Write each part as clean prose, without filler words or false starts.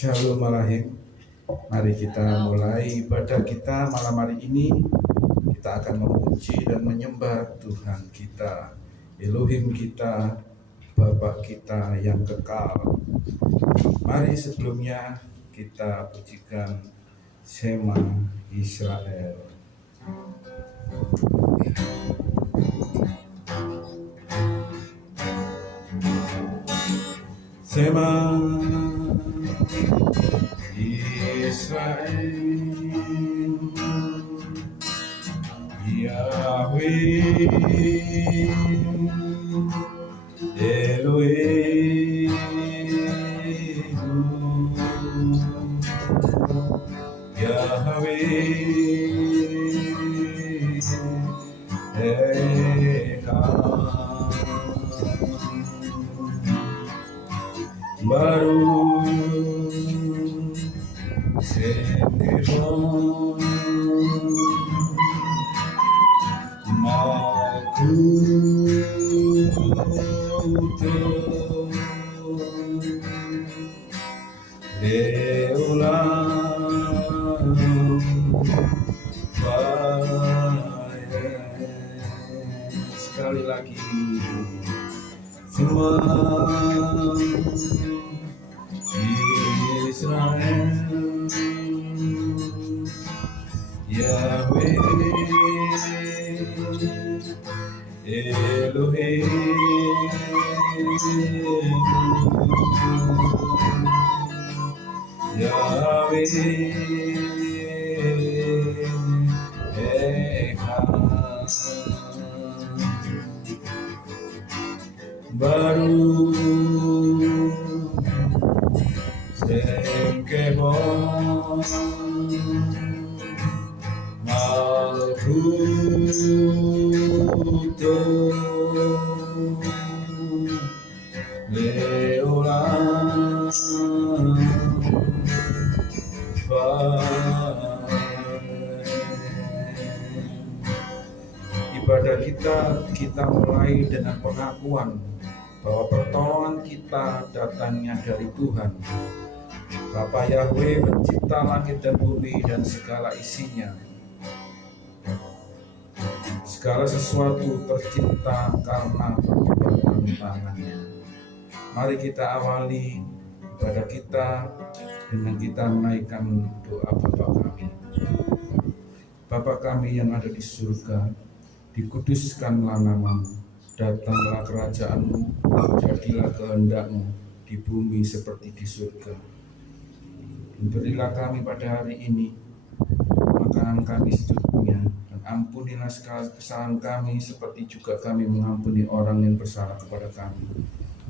Shalom Alaikum. Mari kita mulai ibadah kita malam hari ini. Kita akan memuji dan menyembah Tuhan kita, Elohim kita, Bapa kita yang kekal. Mari sebelumnya kita pujikan Shema Israel. Shema Israel, Yahweh Elohim, Yahweh Echad, Baruch Sekebon Malkuto Leolam Sekali lagi semua Israel, Yahweh Elohim, Yahweh Echad, Baruch Sekebon Malkuto Leolam Ibadah kita mulai dengan pengakuan bahwa pertolongan kita datangnya dari Tuhan, Bapa Yahweh, pencipta langit dan bumi dan segala isinya. Segala sesuatu tercipta karena perbuatan tangannya. Mari kita awali ibadah kita dengan kita menaikkan doa Bapa kami. Bapa kami yang ada di surga, dikuduskanlah namamu, datanglah kerajaanmu, jadilah kehendakmu di bumi seperti di surga. Berilah kami pada hari ini makanan kami secukupnya, dan ampunilah segala kesalahan kami seperti juga kami mengampuni orang yang bersalah kepada kami.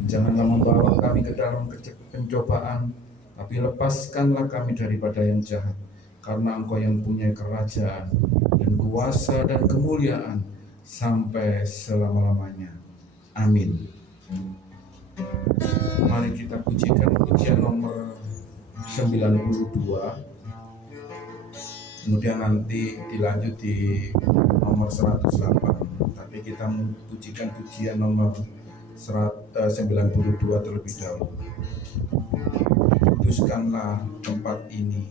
Janganlah membawa kami ke dalam pencobaan, tapi lepaskanlah kami daripada yang jahat, karena Engkau yang punya kerajaan dan kuasa dan kemuliaan sampai selama-lamanya. Amin. Mari kita pujikan pujian nomor 92, kemudian nanti dilanjut di nomor 108, tapi kita pujikan pujian nomor 92 terlebih dahulu. Kuduskanlah tempat ini.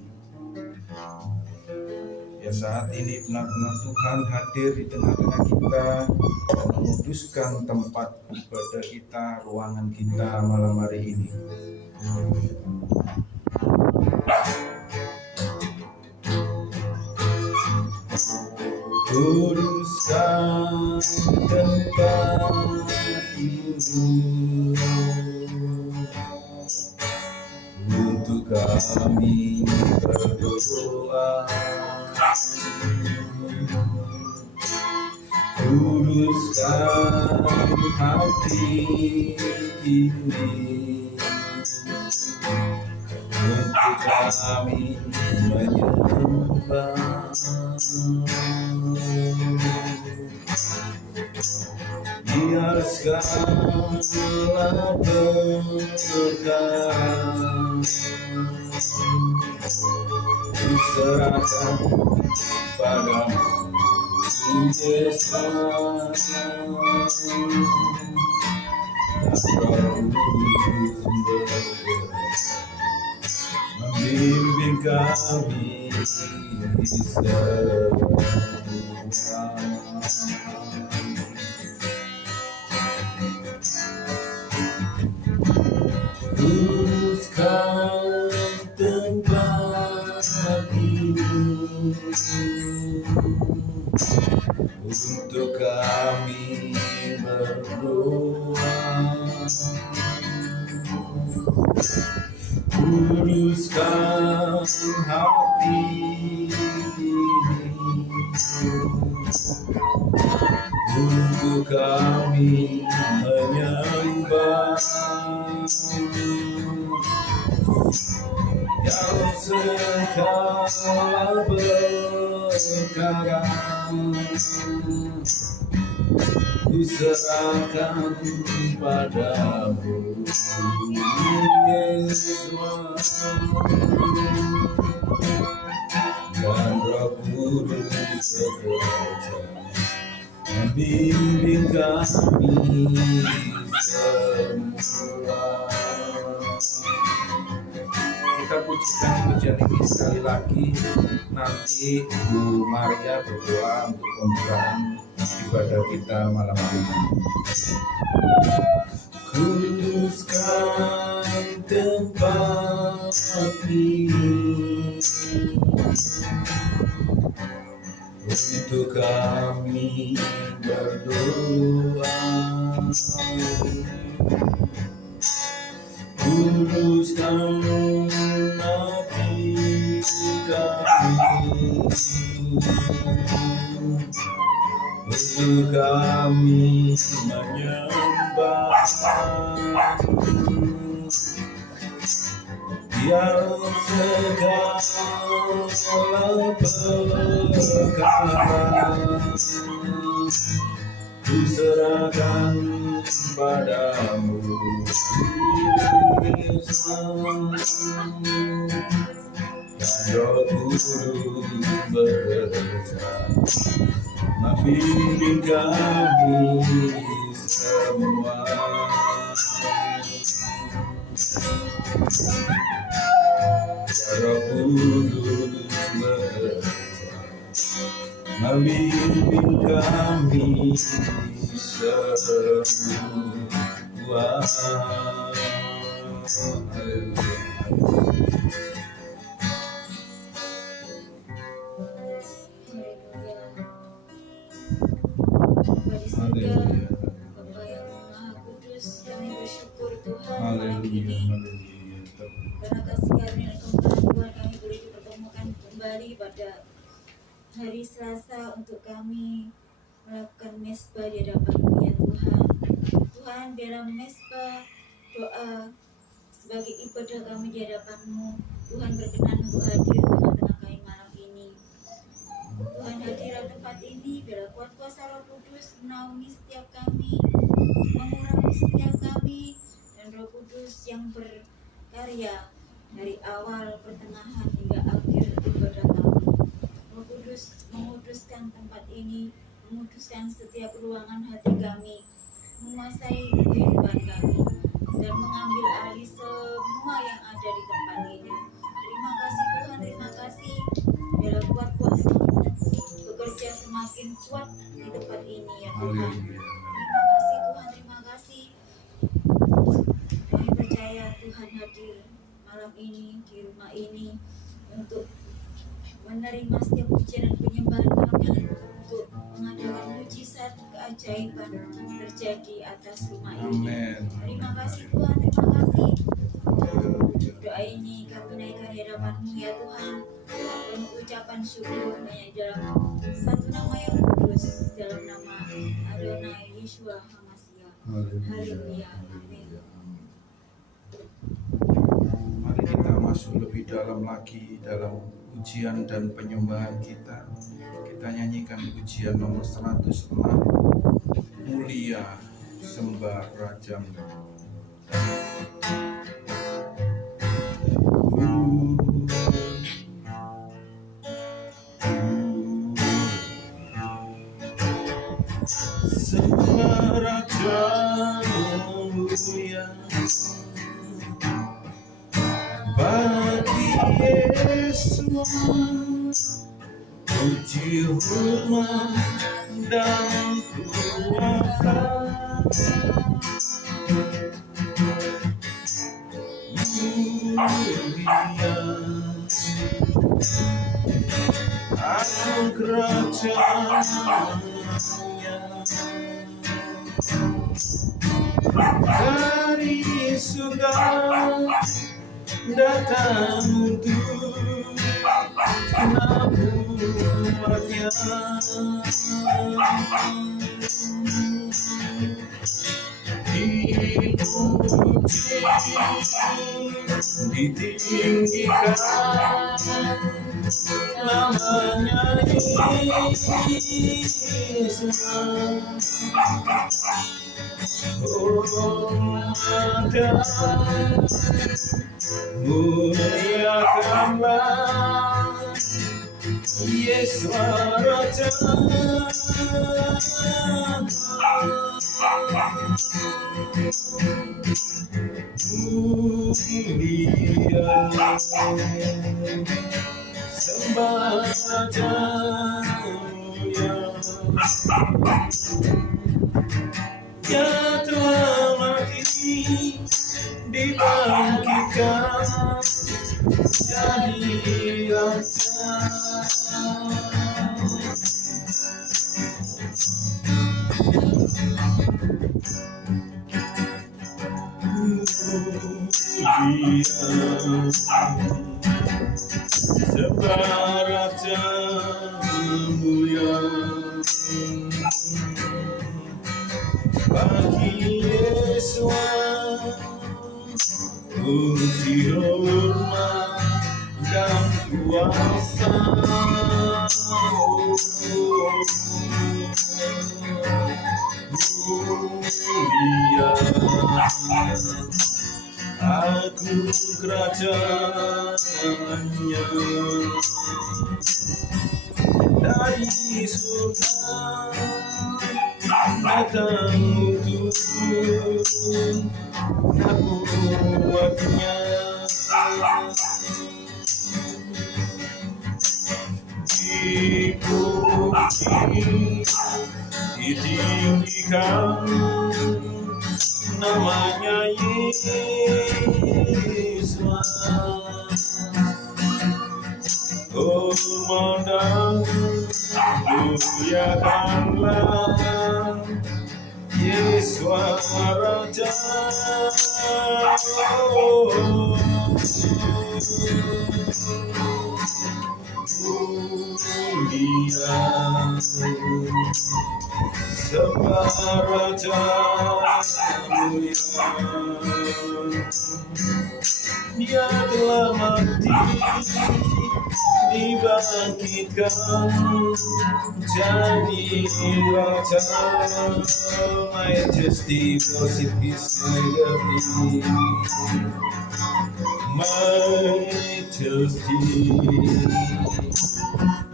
Ya, saat ini benar-benar Tuhan hadir di tengah-tengah kita dan menguduskan tempat ibadah kita, ruangan kita malam hari ini. Kuduskan tempat ini untuk kami berdoa. Kuduskan hati ini untuk kami menyembah. Biar segala perkara kuserahkan padamu, Yesus. kami semua. Kuduskan tempat ini untuk kami berdoa. Kuduskan hati untuk kami menyembah yang segala perkara ku serahkan padamu, Yesus, dan Roh Kudus bekerja membimbing kami semua. Kita pujikan pujian ini sekali lagi. Nanti Bu Maria berdoa untuk pembukaan ibadah kita malam ini. Kuduskan tempat ini untuk kami berdoa. Kuduskan hati kami untuk kami menyembah yang segala perkara ku serahkan padamu, Yesus, dan Roh Kudus bekerja membimbing kami semua. Roh Kudus bekerja membimbing kami semua. Haleluya. Bapa yang Maha Kudus, kami bersyukur Tuhan. Haleluya. Terima kasih karena Engkau Tuhan kami boleh dipertemukan kembali pada hari Selasa untuk kami melakukan mesbah di hadapan-Mu ya Tuhan. Tuhan, biarlah mesbah doa sebagai ibadah kami di hadapan-Mu. Tuhan berkenan untuk hadir di tengah-tengah kami malam ini. Tuhan hadirlah tempat ini, biarlah kuat kuasa Roh Kudus menaungi setiap kami, mengurapi setiap kami, dan Roh Kudus yang berkarya dari awal, pertengahan hingga akhir ibadah kami. Roh Kudus menguduskan tempat ini, menguduskan setiap ruangan hati kami, menguasai kehidupan kami, dan mengambil alih semua yang ada di tempat ini. Terima kasih Tuhan, terima kasih. Biarlah kuat kuasa-Mu bekerja semakin kuat di tempat ini ya Tuhan. Terima kasih Tuhan, terima kasih. Kami percaya Tuhan hadir malam ini di rumah ini untuk menerima setiap pujian dan penyembahan kami, untuk mengadakan mujizat keajaiban terjadi atas rumah ini. Terima kasih Tuhan, terima kasih. Doa ini kami naikkan di hadapan-Mu ya Tuhan, dengan penuh ucapan syukur hanya dalam satu nama yang kudus, dalam nama Adonai Yeshua HaMashiach. Haleluya, amin. Mari kita masuk lebih dalam lagi dalam pujian dan penyembahan kita. Kita nyanyikan pujian nomor 106, Mulia Sembah Raja-Mu. Sembah Raja-Mu mulia, bagi Yesus, puji hormat dan kuasa. Dari surga datang untuk nabuatnya. Dipuji, ditinggikan namanya Yesus. Muliakanlah Yesus Raja. Mulia sembah Raja mulia. Dia telah mati, dibangkitkan jadi raja. Sembah Raja mulia. Bagi Yesus puji hormat dan kuasa. Mulia agung kerajaannya. Dari surga datang untuk nabuatnya. Dipuji, ditinggikan namanya Yesus. Komandan muliakanlah Yesus Raja. Mulia sembah Raja mulia. Dia telah mati, dibangkitkan jadi Raja. Majesty worship His majesty. Majesty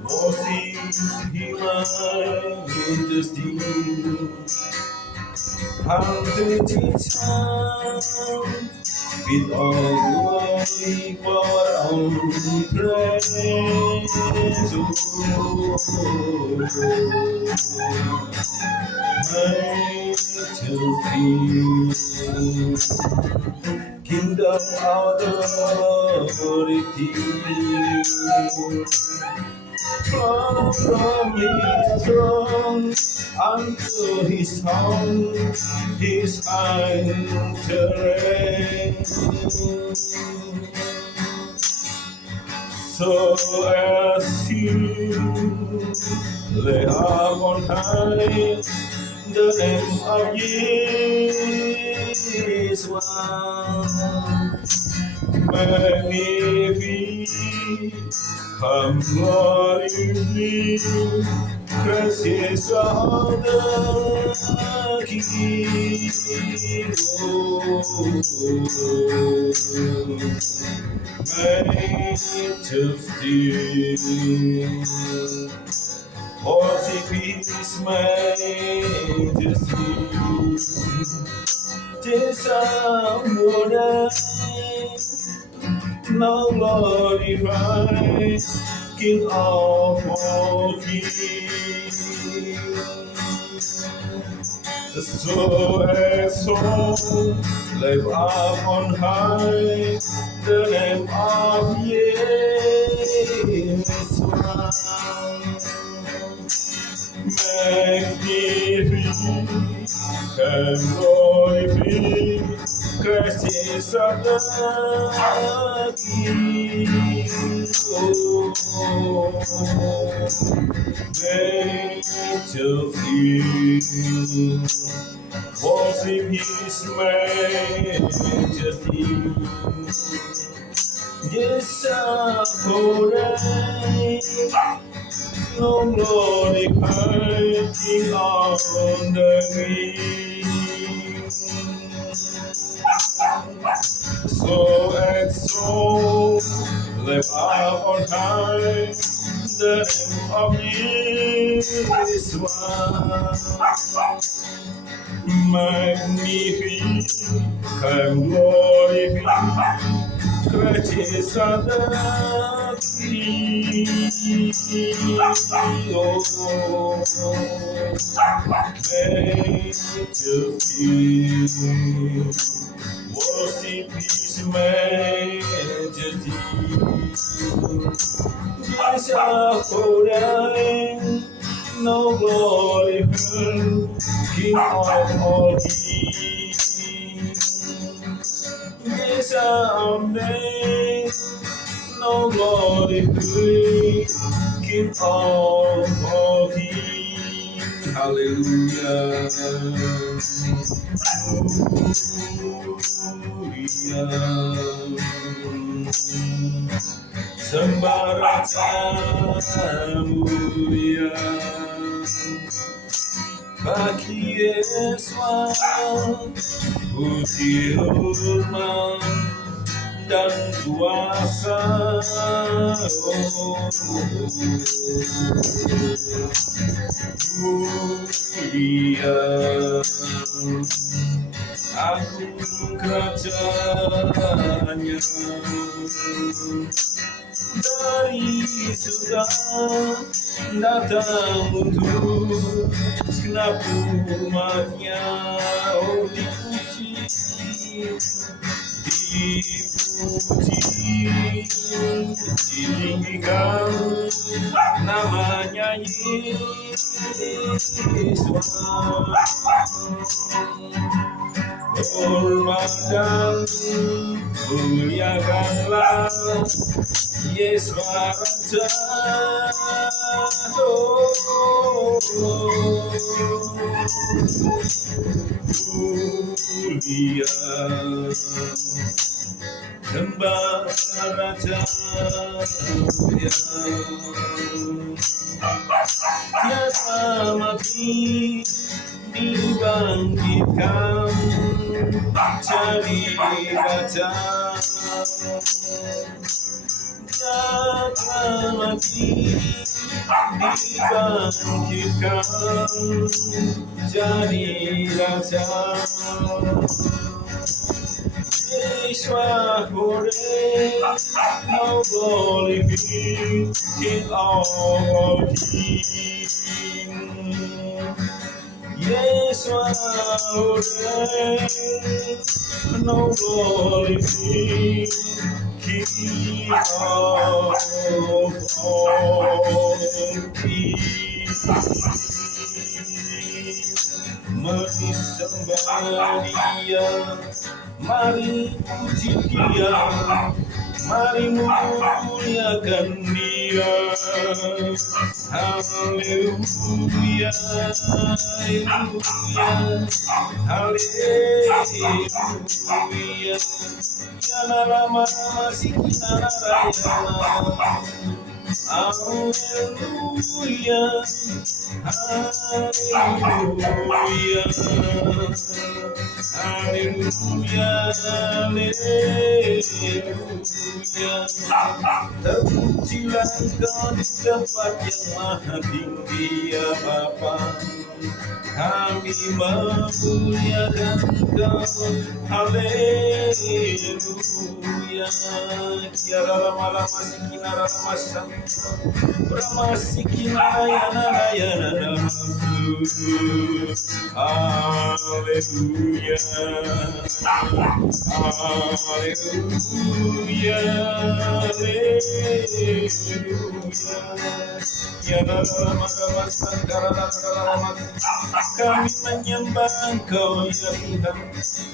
worship Him, majesty. Unto Jesus with all glory, power, and praise. Majesty, kingdom, authority, from His throne unto His home, His high terrain. So as you lay up on high the name of Jesus, magnificent, gloriously, precious of the King. Majesty, worship His majesty. Just now glorified, King of all kings. The soul and soul live up on high, the name of Yeshua. Magnificent and glory, Christ is our King. Majesty, worship His majesty. Yes, our reign, no glory hiding on the wings. Soul and soul live up on high, the name of Yeshua. Magnificent and glorified, Christ our King. Majesty, worship His majesty. Yes, our reign, no glory, King of all kings. Yes, our name, no glory, King of all kings. Hallelujah. Sembah Raja mulia bagi Yesus, puji hormat dan kuasa. Mulia agung kerajaannya, dari surga datang untuk segenap umatnya. Oh, dipuji, ditinggikan namanya Yesus. Hormat dan muliakanlah Yesus Raja. Mulia sembah Raja mulia. Tiada mati dibangkitkan jadi raja. Tiada mati dibangkitkan jadi raja. Yeshua Hore, no glory be, King of all kings. Yeshua Hore, no glory be, King of all kings. Mari sembah Dia, mari puji Dia, mari muliakan Dia. Haleluya, haleluya, haleluya. Yana lama sikina raya. Haleluya, haleluya, haleluya, haleluya. Terpujilah Engkau di tempat yang maha tinggi ya Bapa. kami memuliakan Engkau. Haleluya. Kiara lama lama sikina lama sama Brahma sikina yana yana namasu. Haleluya. Haleluya. Haleluya. Yana lama lama sangkara lama. Kami menyembah Engkau ya Tuhan,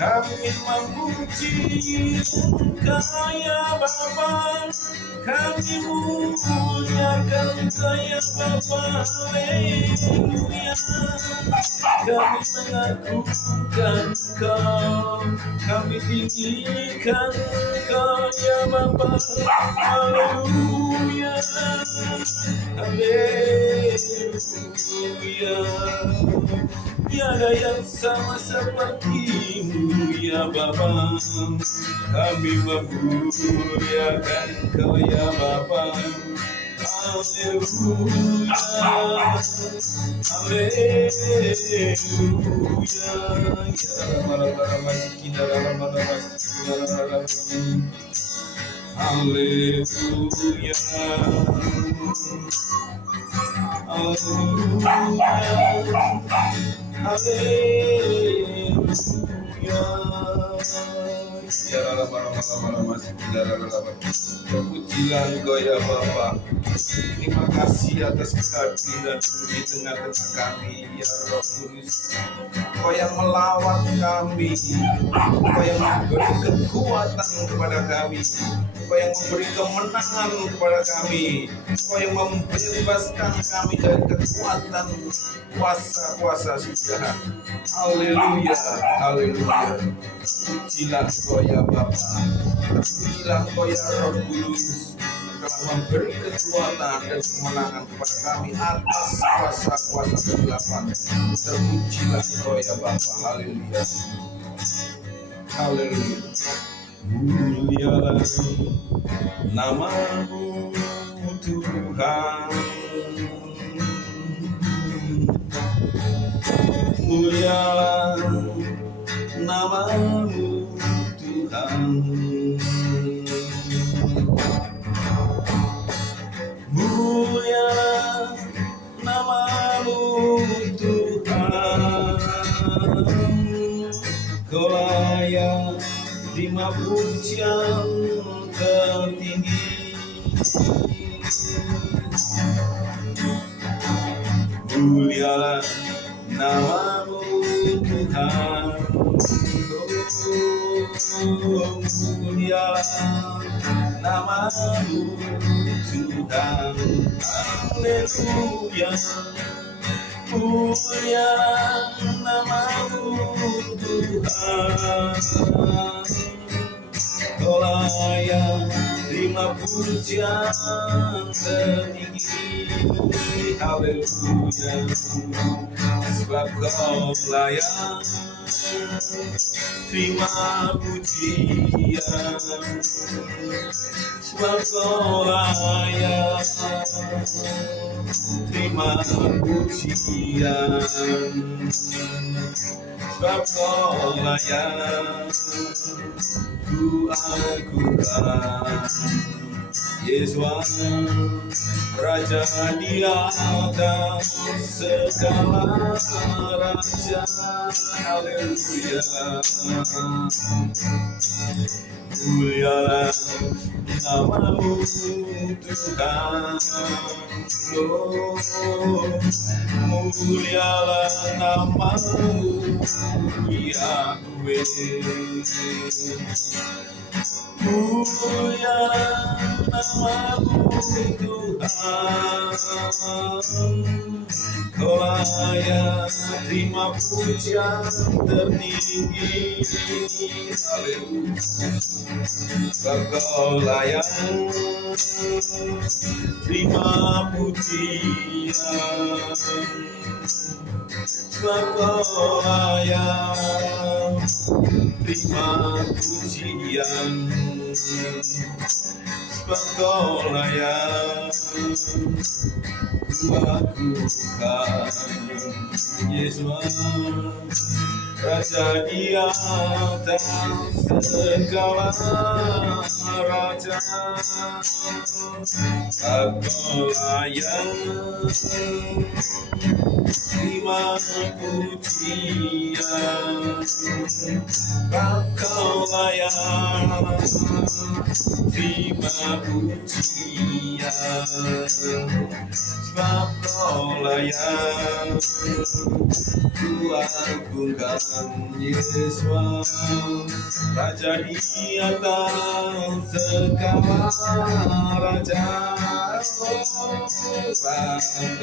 kami memuji Engkau ya Bapa, kami muliakan Engkau ya Bapa. Haleluya. Kami mengagungkan Engkau, kami tinggikan Engkau ya Bapa. Haleluya. Haleluya. Tiada yang sama sepertimu ya Bapa. Kami memuliakan Engkau ya Bapa. Haleluya. Haleluya. Terpujilah Engkau ya Bapa. Terima kasih atas kehadiran di tengah-tengah kami ya Roh Kudus. Engkau yang melawat kami, Engkau yang memberi kekuatan kepada kami, Engkau yang memberi kemenangan kepada kami, Engkau yang membebaskan kami dari kekuatan kuasa-kuasa jahat. Haleluya, haleluya. Terpujilah Engkau ya Bapa, terpujilah Engkau ya Roh Kudus, telah memberi kekuatan dan kemenangan kepada kami atas kuasa-kuasa kegelapan. Terpujilah Engkau ya Bapa. Haleluya, haleluya. Mulialah namamu Tuhan, mulialah namamu Tuhan, mulialah namamu Tuhan. Kau layak terima pujian tertinggi. Mulialah namamu Tuhan. Mulialah namamu Tuhan. Haleluya. Mulialah namamu Tuhan. Kau layak terima pujian tertinggi. Haleluya. Sebab Kau layak terima pujian, sebab Kau layak terima pujian, sebab Kau layak ku agungkan. Yesus Raja di atas segala raja. Haleluya. Mulialah namamu Tuhan. Oh, mulialah namamu Yahweh. Mulialah namamu Tuhan. Kau layak terima pujian tertinggi. Haleluya. Kau layak terima pujian, sebab Kau layak terima pujian, sebab Kau layak ku agungkan. Yesus Raja di atas segala raja, Akulah yang terima pujian, Akulah yang terima pujian, sebab Kaulah yang kuagungkan. Yesus Raja di atas segala raja,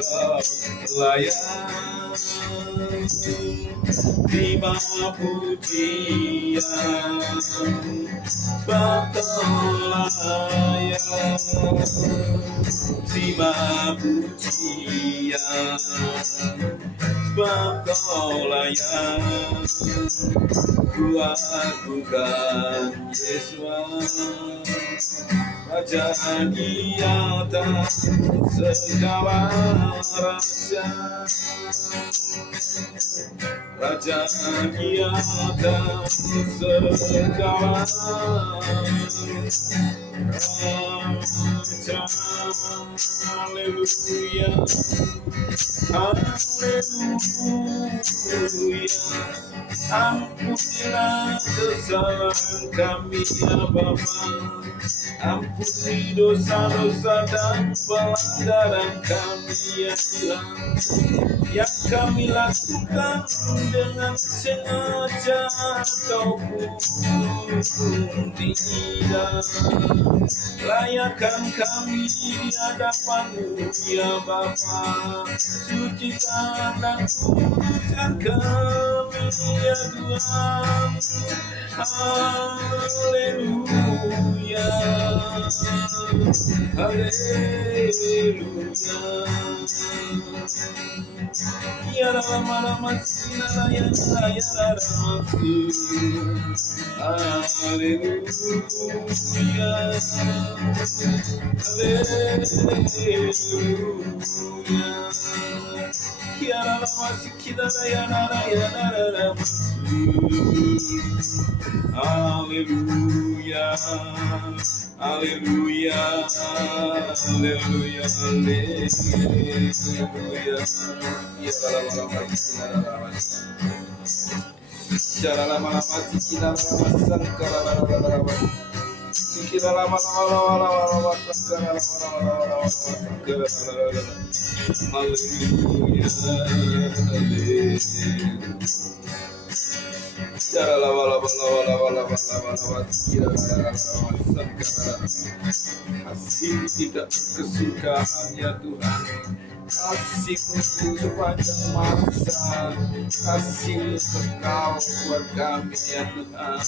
Kaulah yang terima pujian, sebab Kaulah yang terima pujian, sebab Kaulah yang kuagungkan. Yesus Raja di atas segala raja, Raja di atas segala raja. Haleluya, haleluya. Ampunilah kesalahan kami ya Bapa, ampuni dosa-dosa dan pelanggaran kami ya Tuhan, yang kami lakukan dengan sengaja ataupun tidak. Layakan kami di hadapan-Mu ya Bapa, sucikan dan kuduskan kami ya Tuhan. Haleluya, haleluya. Ya lama-lama sinala ya ramasi. Haleluya, haleluya. Ya lama sikidara ya ramasi. Haleluya, haleluya, haleluya, haleluya. Ya lama-lama sinala ramasi. Lama-lama sikidara ramasi. Sikira lama-lama sangkara haleluya, haleluya. Cara lama-lama sikira sangkara. Kasih tidak kesukaan ya Tuhan, kasih-Mu sepanjang masa, kasih-Mu kekal buat kami ya Tuhan.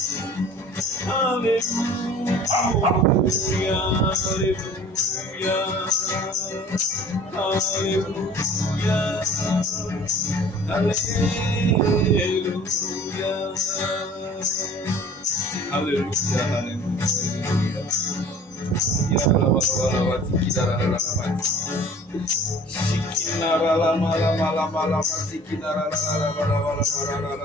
Haleluya, haleluya, haleluya, haleluya, haleluya, haleluya. Ya lama sikidara lama sikinara lama sikinara lama sangkara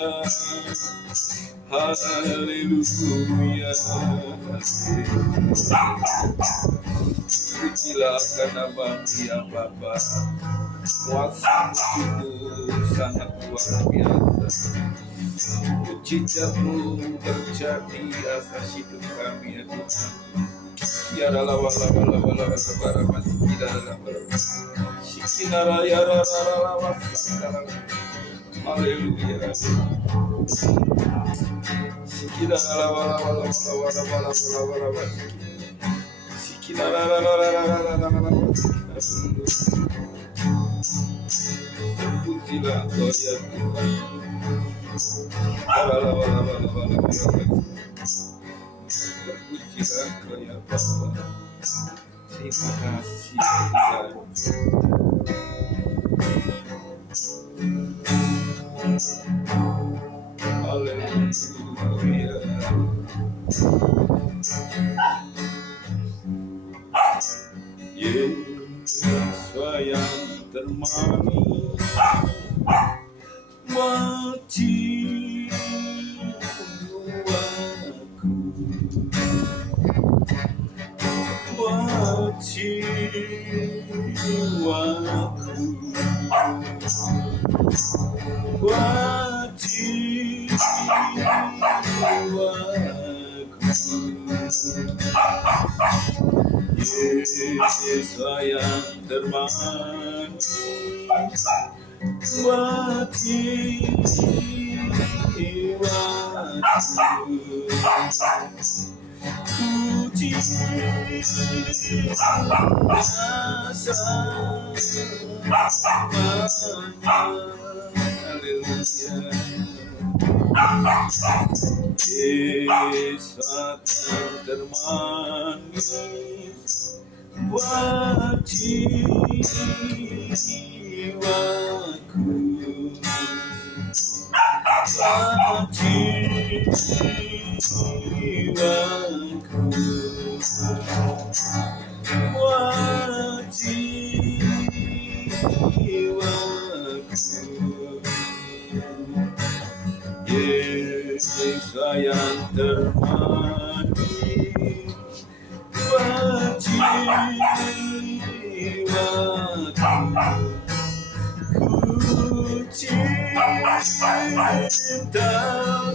haleluya. Pujilah nama-Mu ya Bapa, kuasa-Mu sangat luar biasa. Mujizat-Mu terjadi atas hidup kami ya Tuhan. Ya lama masih tidak lama. Sikinara ya lama sekarang. Haleluya. Sikidara lama. Terpujilah Kau ya Tuhan. Terpujilah Kau ya Bapa. Terima kasih Tuhan. Haleluya. Yesus yang termanis, Yesus yang termanis, buat jiwaku, puji Yesus termanis, buat jiwaku, buat jiwaku, buat jiwaku. Yesus yang termanis, buat jiwaku, ku cinta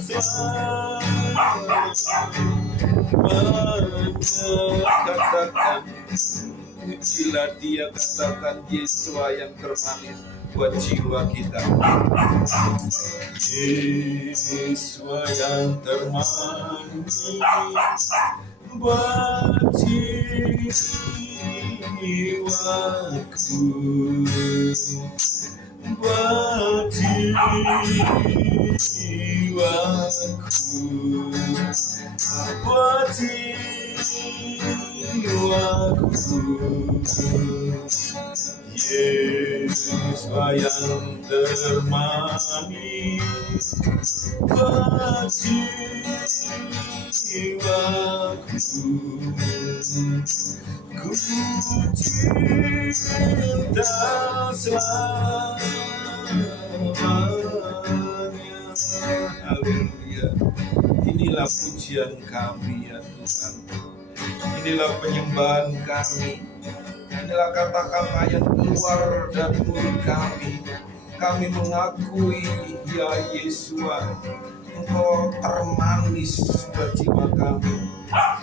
selamanya. Katakan, pujilah Dia, katakan Yesus yang termanis buat jiwa kita. Yesus yang termanis, buat jiwaku, buat jiwaku, buat jiwaku. Yesus yang termanis, buat jiwaku, ku cinta selamanya. Haleluya. Inilah pujian kami ya Tuhan. Inilah penyembahan kami. Inilah kata-kata yang keluar dari mulut kami. Kami mengakui ya Yesus, Engkau termanis buat jiwa kami.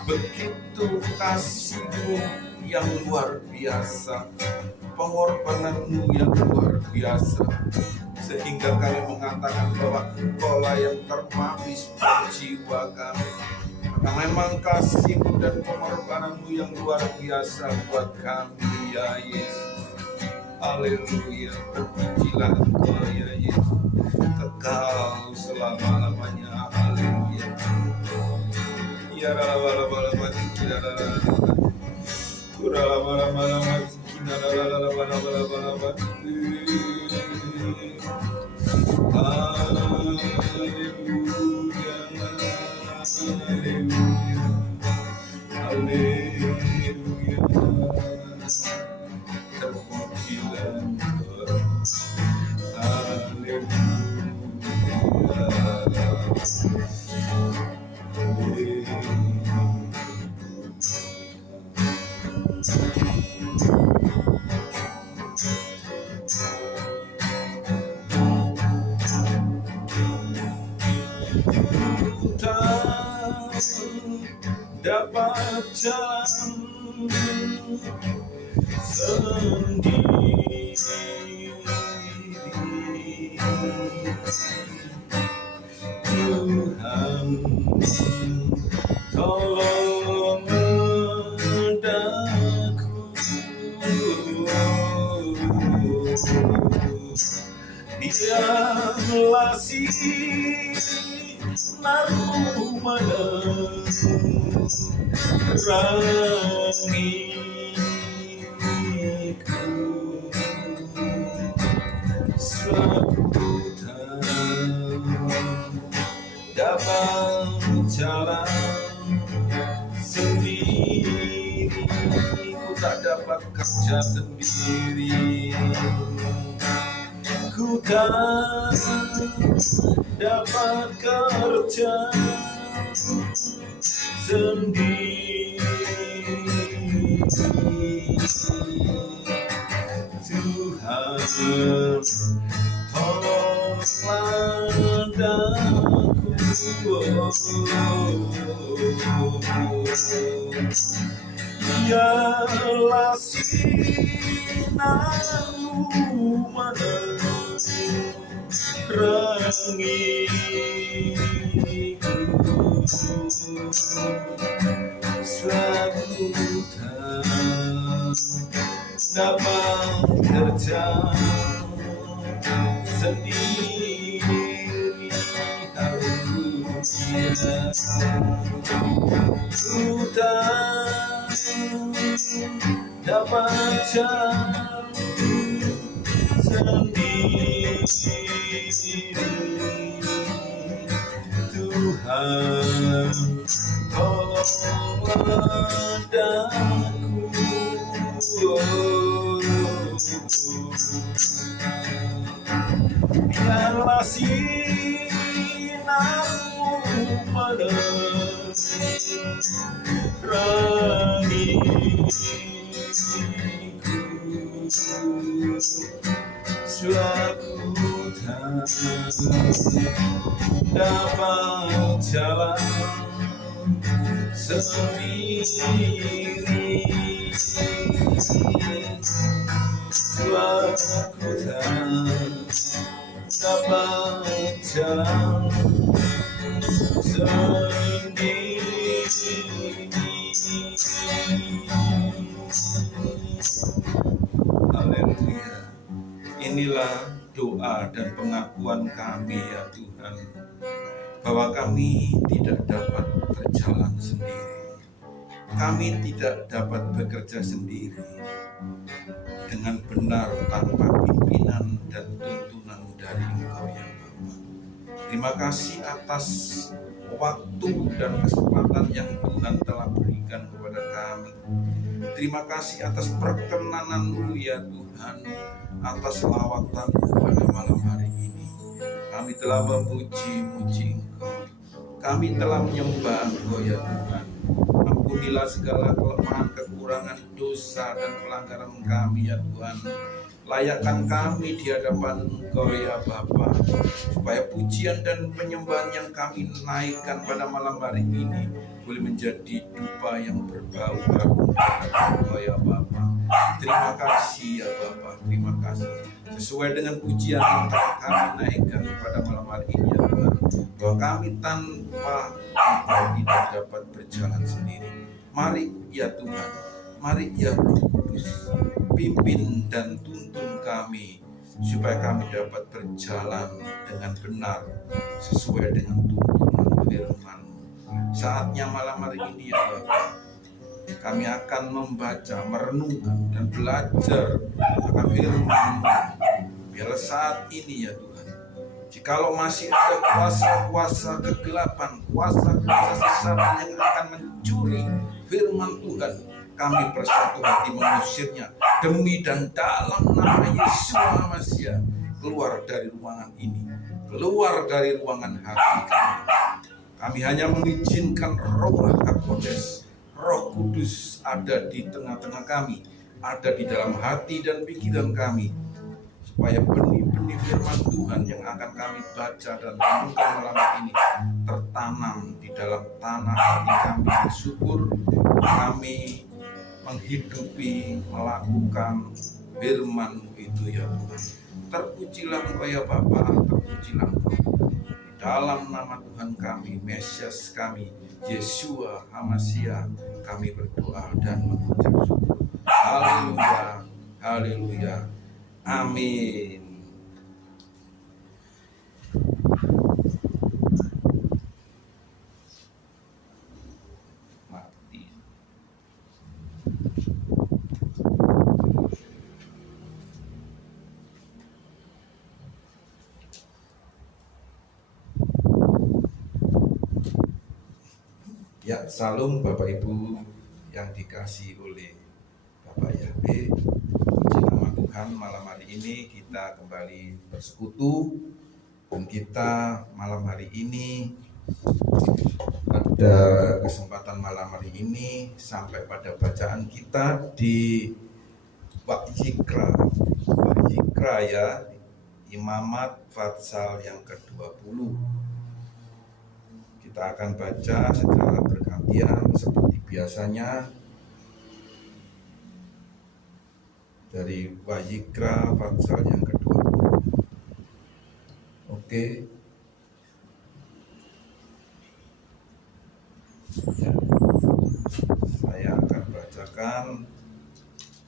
Begitu kasih-Mu yang luar biasa, pengorbananmu yang luar biasa, sehingga kami mengatakan bahwa Engkaulah yang termanis buat jiwa kami. Karena memang kasih-Mu dan pengorbananmu yang luar biasa buat kami ya Yesus. Haleluya, terpujilah Engkau ya Yesus, kekal selama-lamanya. Haleluya. Ya rala-bala-bala tikira-rala, kurala-bala-bala tikira-rala-bala-bala-bala. Haleluya, haleluya, haleluya. Terpujilah Engkau. Haleluya. Dapat jalan sendiri, Tuhan tolong mendaku, biarlah sinar-Mu menerangi tak dapat kerja sendiri. Ku tak dapat kerja sendiri. Tuhan, tolonglah daku. Biarlah sinarmu menerangiku, suatu tak dapat kerja sendiri. Ku tak dapat jalan sendiri. Tuhan, tolonglah daku. Biarlah sinarmu menerangiku, suatu tak dapat jalan sendiri. Suatu tak dapat jalan sendiri. Haleluya. Inilah doa dan pengakuan kami ya Tuhan, bahwa kami tidak dapat berjalan sendiri. Kami tidak dapat bekerja sendiri dengan benar tanpa pimpinan dan tuntunan dari Engkau ya Bapa. Terima kasih atas waktu dan kesempatan yang Tuhan telah berikan kepada kami. Terima kasih atas perkenanan-Mu ya Tuhan, atas lawatan-Mu pada malam hari ini. Kami telah memuji-muji Engkau. Kami telah menyembah Engkau ya Tuhan. Ampunilah segala kelemahan, kekurangan, dosa dan pelanggaran kami ya Tuhan. Layakkan kami di hadapan Engkau ya Bapa, supaya pujian dan penyembahan yang kami naikkan pada malam hari ini boleh menjadi dupa yang berbau harum Engkau ya Bapa. Terima kasih ya Bapa, terima kasih. Sesuai dengan pujian yang telah kami naikkan pada malam hari ini ya Tuhan, bahwa kami tanpa Engkau tidak dapat berjalan sendiri. Mari ya Tuhan, mari ya Roh Kudus, pimpin dan tuntun kami supaya kami dapat berjalan dengan benar sesuai dengan tuntunan firman-Mu. Saatnya malam hari ini ya Bapak, kami akan membaca, merenungkan dan belajar akan firman-Mu. Biarlah saat ini ya Tuhan, jikalau masih ada kuasa-kuasa kegelapan, kuasa-kuasa sesaran yang akan mencuri firman Tuhan, kami bersatu hati mengusirnya demi dan dalam nama Yesus Masiah. Keluar dari ruangan ini, keluar dari ruangan hati kami. Kami hanya mengizinkan Roh HaKodes, Roh Kudus ada di tengah-tengah kami, ada di dalam hati dan pikiran kami, supaya benih-benih firman Tuhan yang akan kami baca dan renungkan malam ini tertanam di dalam tanah hati kami yang subur. Kami menghidupi, melakukan firman-Mu itu ya Tuhan. Terpujilah Engkau ya Bapa, terpujilah Engkau. Di dalam nama Tuhan kami, Mesias kami, Yeshua HaMasiah, kami berdoa dan mengucap syukur. Haleluya, haleluya, amin. Ya, salam Bapak Ibu yang dikasihi oleh Bapak Tuhan, malam hari ini kita kembali bersekutu, dan kita malam hari ini pada kesempatan malam hari ini sampai pada bacaan kita di Wayikra ya, Imamat pasal yang ke-20. Kita akan baca secara bergantian seperti biasanya dari Wayikra pasal yang ke-20. Oke. Ya. Saya akan bacakan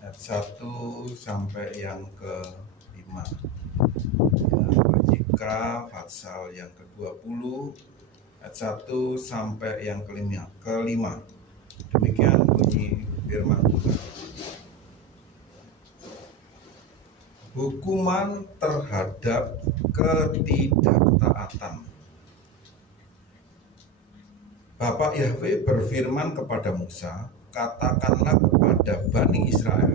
ayat 1 sampai yang ke-5. Ya, Wayikra pasal yang ke-20 ayat 1 sampai yang ke-5. Demikian bunyi firman Tuhan. Hukuman terhadap ketidaktaatan. Bapak Yahweh berfirman kepada Musa, katakanlah kepada Bani Israel,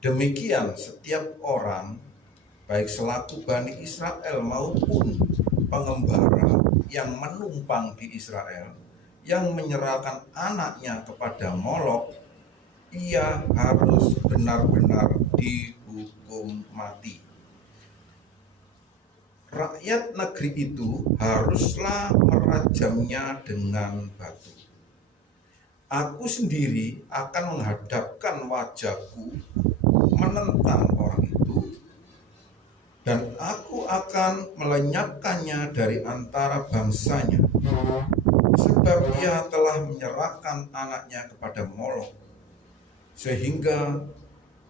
demikian setiap orang, baik selaku Bani Israel maupun pengembara yang menumpang di Israel, yang menyerahkan anaknya kepada Molok, ia harus benar-benar dihukum mati. Rakyat negeri itu haruslah merajamnya dengan batu. Aku sendiri akan menghadapkan wajahku menentang orang itu, dan aku akan melenyapkannya dari antara bangsanya, sebab ia telah menyerahkan anaknya kepada Molok, sehingga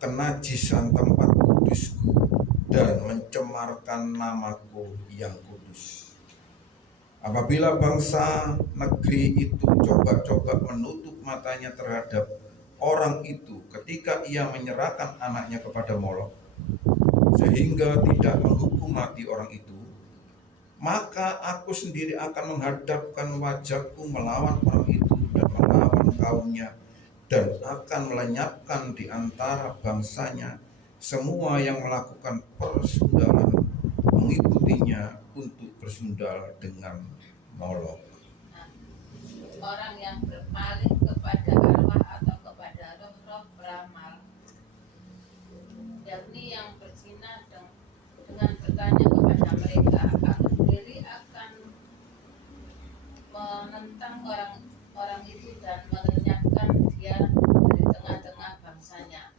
kenajisan tempat kudusku dan mencemarkan namaku yang kudus. Apabila bangsa negeri itu coba-coba menutup matanya terhadap orang itu ketika ia menyerahkan anaknya kepada Molok, sehingga tidak menghukum mati orang itu, maka aku sendiri akan menghadapkan wajahku melawan orang itu dan melawan kaumnya, dan akan melenyapkan di antara bangsanya semua yang melakukan persundalan mengikutinya untuk bersundal dengan Molok. Orang yang berpaling kepada arwah atau kepada roh-roh beramal, yakni yang berzina dengan bertanya kepada mereka, aku sendiri akan menentang orang itu dan melenyapkan dia dari tengah-tengah bangsanya.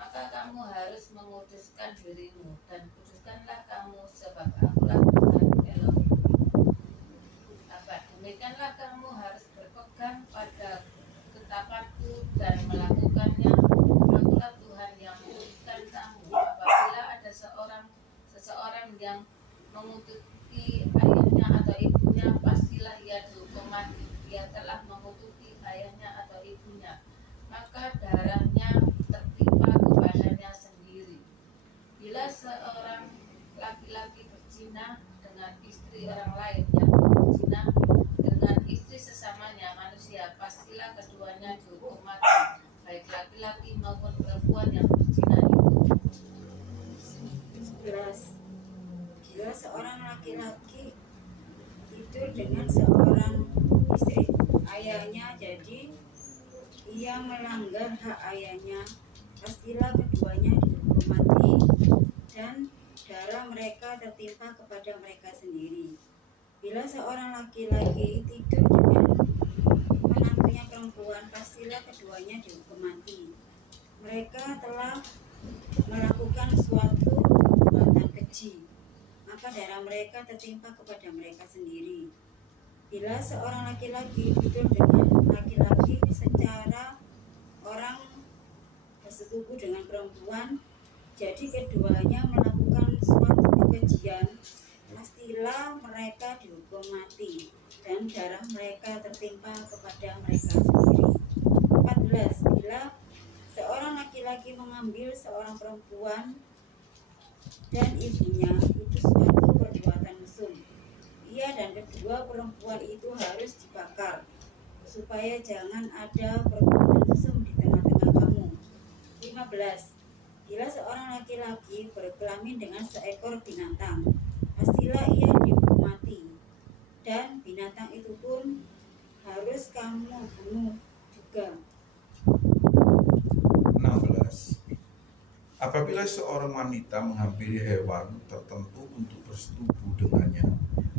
Maka kamu harus menguduskan dirimu, dan kuduskanlah kamu, sebab akulah Tuhan Elohim. Demikianlah kamu harus berpegang pada ketetapanku dan melakukannya. Akulah Tuhan yang menguduskan kamu. Apabila ada seseorang yang mengutuki ayahnya atau ibunya, pastilah ia dihukum mati. Ia telah mengutuki ayahnya atau ibunya, maka darahnya tertimpa kepadanya sendiri. Bila seorang laki-laki berzina dengan istri orang lain yang berzina dengan istri sesamanya manusia, pastilah keduanya dihukum mati, baik laki-laki maupun perempuan yang berzina itu. 11. Bila seorang laki-laki tidur dengan seorang istri ayahnya, jadi ia melanggar hak ayahnya, pastilah keduanya dihukum mati, dan darah mereka tertimpa kepada mereka sendiri. Bila seorang laki-laki tidur dengan menantunya perempuan, pastilah keduanya dihukum mati. Mereka telah melakukan suatu perbuatan keji, maka darah mereka tertimpa kepada mereka sendiri. Bila seorang laki-laki tidur dengan laki-laki secara orang bersetubuh dengan perempuan, jadi keduanya melakukan suatu kekejian, pastilah mereka dihukum mati, dan darah mereka tertimpa kepada mereka sendiri. 14. Bila seorang laki-laki mengambil seorang perempuan dan ibunya, itu suatu perbuatan mesum. Ia dan kedua perempuan itu harus dibakar, supaya jangan ada perbuatan mesum di tengah-tengah kamu. 15. Bila seorang laki-laki berkelamin dengan seekor binatang, pastilah ia dihukum mati, dan binatang itu pun harus kamu bunuh juga. 16. Apabila seorang wanita menghampiri hewan tertentu untuk bersetubuh dengannya,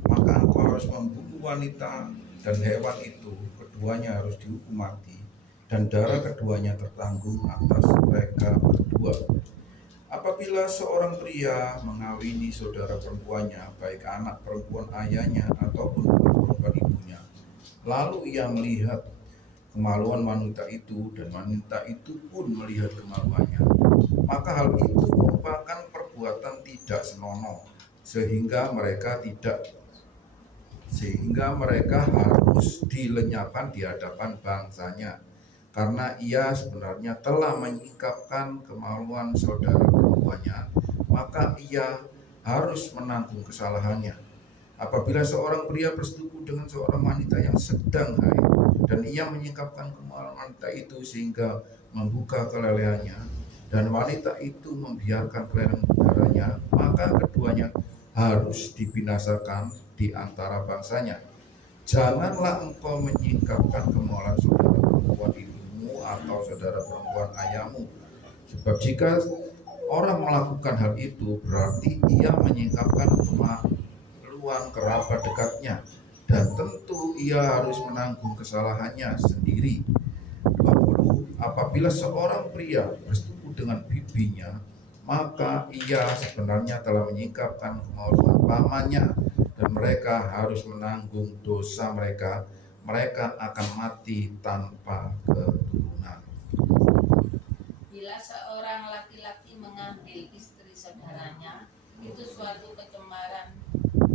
maka engkau harus membunuh wanita dan hewan itu, keduanya harus dihukum mati, dan darah keduanya tertanggung atas mereka berdua. Apabila seorang pria mengawini saudara perempuannya, baik anak perempuan ayahnya ataupun anak perempuan ibunya, lalu ia melihat kemaluan wanita itu dan wanita itu pun melihat kemaluannya, maka hal itu merupakan perbuatan tidak senonoh, sehingga mereka harus dilenyapkan di hadapan bangsanya, karena ia sebenarnya telah menyingkapkan kemaluan saudara perempuannya, maka ia harus menanggung kesalahannya. Apabila seorang pria bersetubuh dengan seorang wanita yang sedang haid dan ia menyingkapkan kemaluan wanita itu sehingga membuka kelelehannya, dan wanita itu membiarkan kelelehan darahnya, maka keduanya harus dibinasakan di antara bangsanya. Janganlah engkau menyingkapkan kemaluan saudara perempuan ibumu atau saudara perempuan ayahmu, sebab jika orang melakukan hal itu, berarti ia menyingkapkan kemaluan kerabat dekatnya, dan tentu ia harus menanggung kesalahannya sendiri. 20. Apabila seorang pria bersetubuh dengan bibinya, maka ia sebenarnya telah menyingkapkan kemaluan pamannya, dan mereka harus menanggung dosa mereka. Mereka akan mati tanpa keturunan. Bila seorang laki-laki mengambil istri saudaranya, itu suatu kecemaran,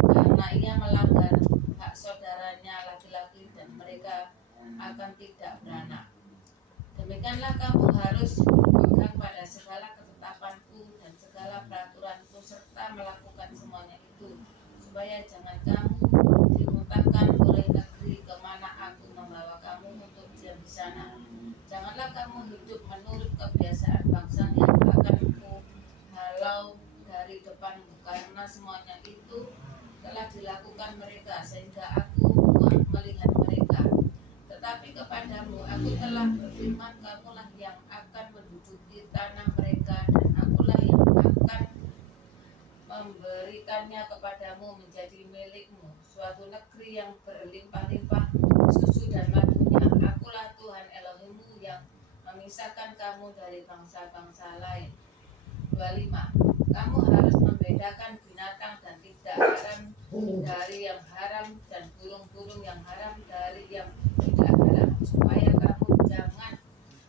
karena ia melanggar hak saudaranya laki-laki dan mereka akan tidak beranak. Demikianlah kamu harus berpegang pada segala ketetapanku dan segala peraturanku, serta melakukan semuanya itu, supaya jangan kamu dimuntahkan oleh negeri kemana aku membawa kamu untuk diam di sana. Janganlah kamu hidup menurut kebiasaan bangsa yang akan ku halau dari depanmu, karena semuanya itu telah dilakukan mereka, sehingga aku muak melihat mereka. Tetapi kepadamu aku telah berfirman, kamulah yang akan menduduki tanah mereka, dan akulah yang akan memberikannya kepadamu menjadi milikmu, suatu negeri yang berlimpah-limpah susu dan madunya. Akulah Tuhan Elohimmu yang memisahkan kamu dari bangsa-bangsa lain. 25. Kamu harus membedakan binatang dan tidak haram dari yang haram, dan burung-burung yang haram dari yang tidak haram, supaya kamu jangan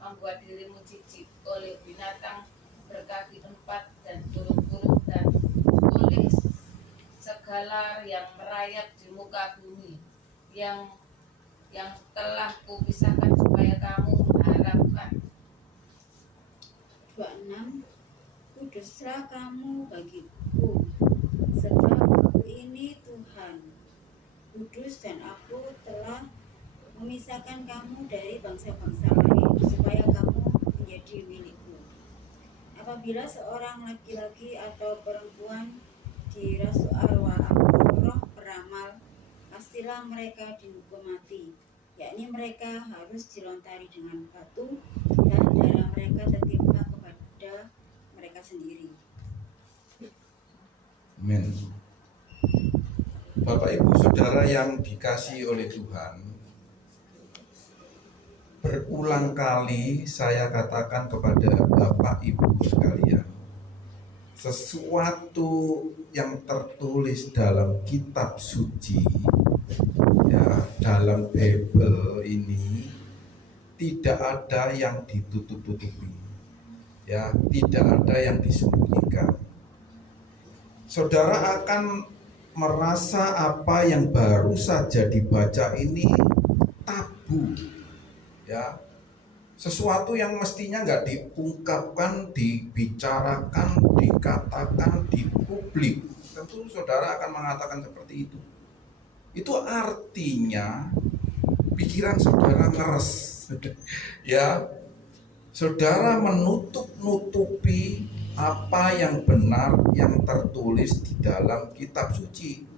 membuat dirimu jijik oleh binatang berkaki 4 dan burung-burung dan oleh segala yang merayap di muka bumi yang telah kupisahkan, supaya kamu mengharapkan. 26. Kuduslah kamu bagiku, sebab aku ini Tuhan, kudus, dan aku telah memisahkan kamu dari bangsa-bangsa lain, supaya kamu menjadi milikku. Apabila seorang laki-laki atau perempuan dirasuki arwah atau roh peramal, pastilah mereka dihukum mati, yakni mereka harus dilontari dengan batu, dan darah mereka tertimpa kepada mereka sendiri. Amin. Bapak Ibu Saudara yang dikasihi oleh Tuhan, berulang kali saya katakan kepada Bapak Ibu sekalian, sesuatu yang tertulis dalam kitab suci, ya, dalam Bible ini tidak ada yang ditutup-tutupi, ya, tidak ada yang disembunyikan. Saudara akan merasa apa yang baru saja dibaca ini tabu, ya, sesuatu yang mestinya nggak diungkapkan, dibicarakan, dikatakan di publik. Tentu saudara akan mengatakan seperti itu. Itu artinya pikiran saudara ngeres, ya. Saudara menutup-nutupi apa yang benar yang tertulis di dalam kitab suci.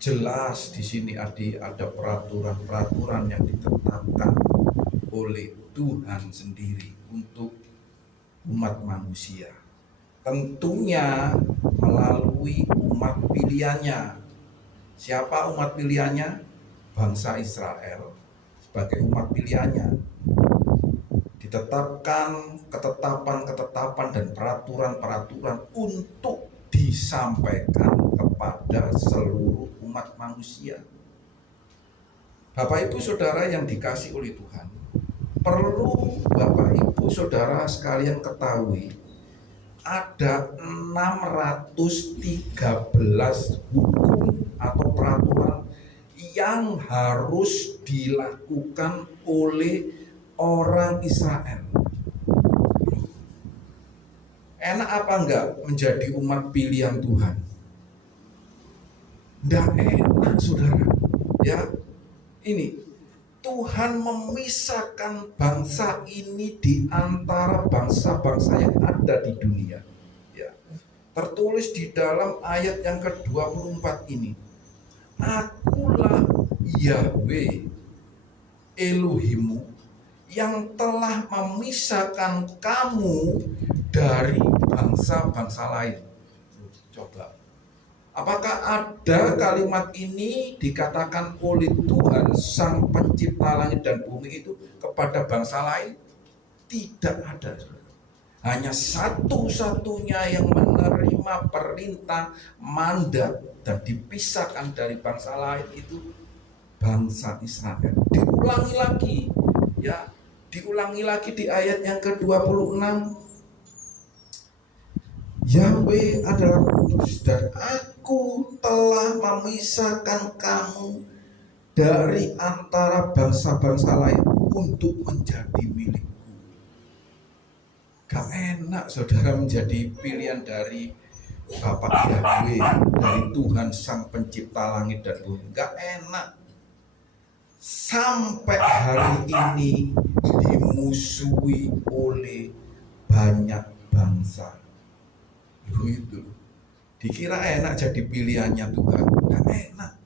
Jelas di sini ada peraturan-peraturan yang ditetapkan oleh Tuhan sendiri untuk umat manusia. Tentunya melalui umat pilihannya. Siapa umat pilihannya? Bangsa Israel sebagai umat pilihannya. Ditetapkan ketetapan-ketetapan dan peraturan-peraturan untuk disampaikan kepada seluruh umat manusia. Bapak Ibu Saudara yang dikasih oleh Tuhan, perlu Bapak Ibu Saudara sekalian ketahui, ada 613 hukum atau peraturan yang harus dilakukan oleh orang Israel. Enak apa enggak menjadi umat pilihan Tuhan? Enggak enak, saudara. Ya, ini Tuhan memisahkan bangsa ini di antara bangsa-bangsa yang ada di dunia. Ya, tertulis di dalam ayat yang ke-24 ini. Akulah Yahweh Elohimu yang telah memisahkan kamu dari bangsa-bangsa lain. Coba, apakah ada kalimat ini dikatakan oleh Tuhan Sang Pencipta langit dan bumi itu kepada bangsa lain? Tidak ada. Hanya satu-satunya yang menerima perintah, mandat dan dipisahkan dari bangsa lain itu bangsa Israel. Diulangi lagi, ya, diulangi lagi di ayat yang ke-26. Yahweh adalah kudus dan aku telah memisahkan kamu dari antara bangsa-bangsa lain untuk menjadi milikku. Gak enak saudara menjadi pilihan dari Bapak Yahweh, dari Tuhan Sang Pencipta langit dan bumi. Gak enak. Sampai hari ini dimusuhi oleh banyak bangsa. Itu dikira enak jadi pilihannya Tuhan, nggak enak.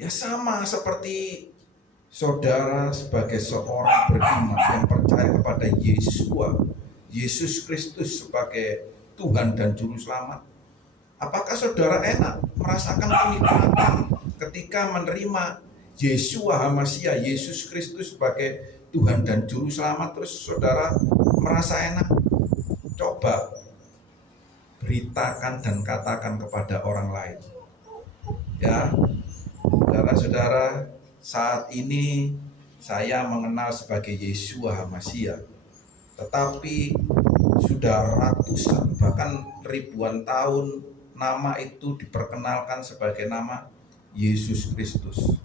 Ya sama seperti saudara sebagai seorang beriman yang percaya kepada Yesus Kristus sebagai Tuhan dan Juru Selamat. Apakah saudara enak merasakan kenikmatan ketika menerima Yesus Kristus sebagai Tuhan dan Juru Selamat, terus saudara merasa enak? Coba beritakan dan katakan kepada orang lain. Ya, saudara-saudara, saat ini saya mengenal sebagai Yeshua HaMashiach, tetapi sudah ratusan bahkan ribuan tahun nama itu diperkenalkan sebagai nama Yesus Kristus.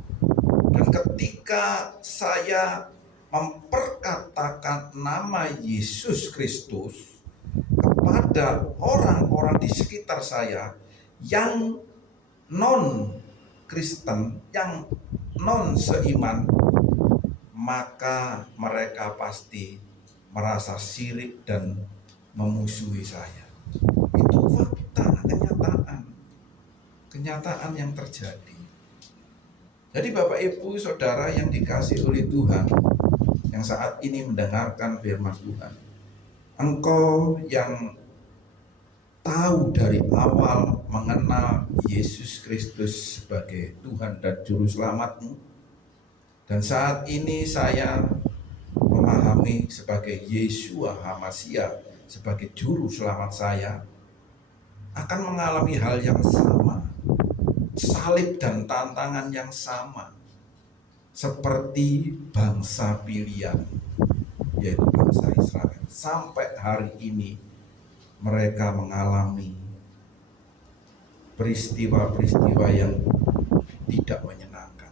Dan ketika saya memperkatakan nama Yesus Kristus kepada orang-orang di sekitar saya yang non-Kristen, yang non-seiman, maka mereka pasti merasa sirik dan memusuhi saya. Itu fakta, kenyataan yang terjadi. Jadi Bapak Ibu Saudara yang dikasih oleh Tuhan, yang saat ini mendengarkan firman Tuhan, engkau yang tahu dari awal mengenal Yesus Kristus sebagai Tuhan dan Juru Selamatmu, dan saat ini saya memahami sebagai Yeshua HaMashiach sebagai Juru Selamat saya, akan mengalami hal yang sama, salib dan tantangan yang sama seperti bangsa pilihan, yaitu bangsa Israel. Sampai hari ini mereka mengalami peristiwa-peristiwa yang tidak menyenangkan.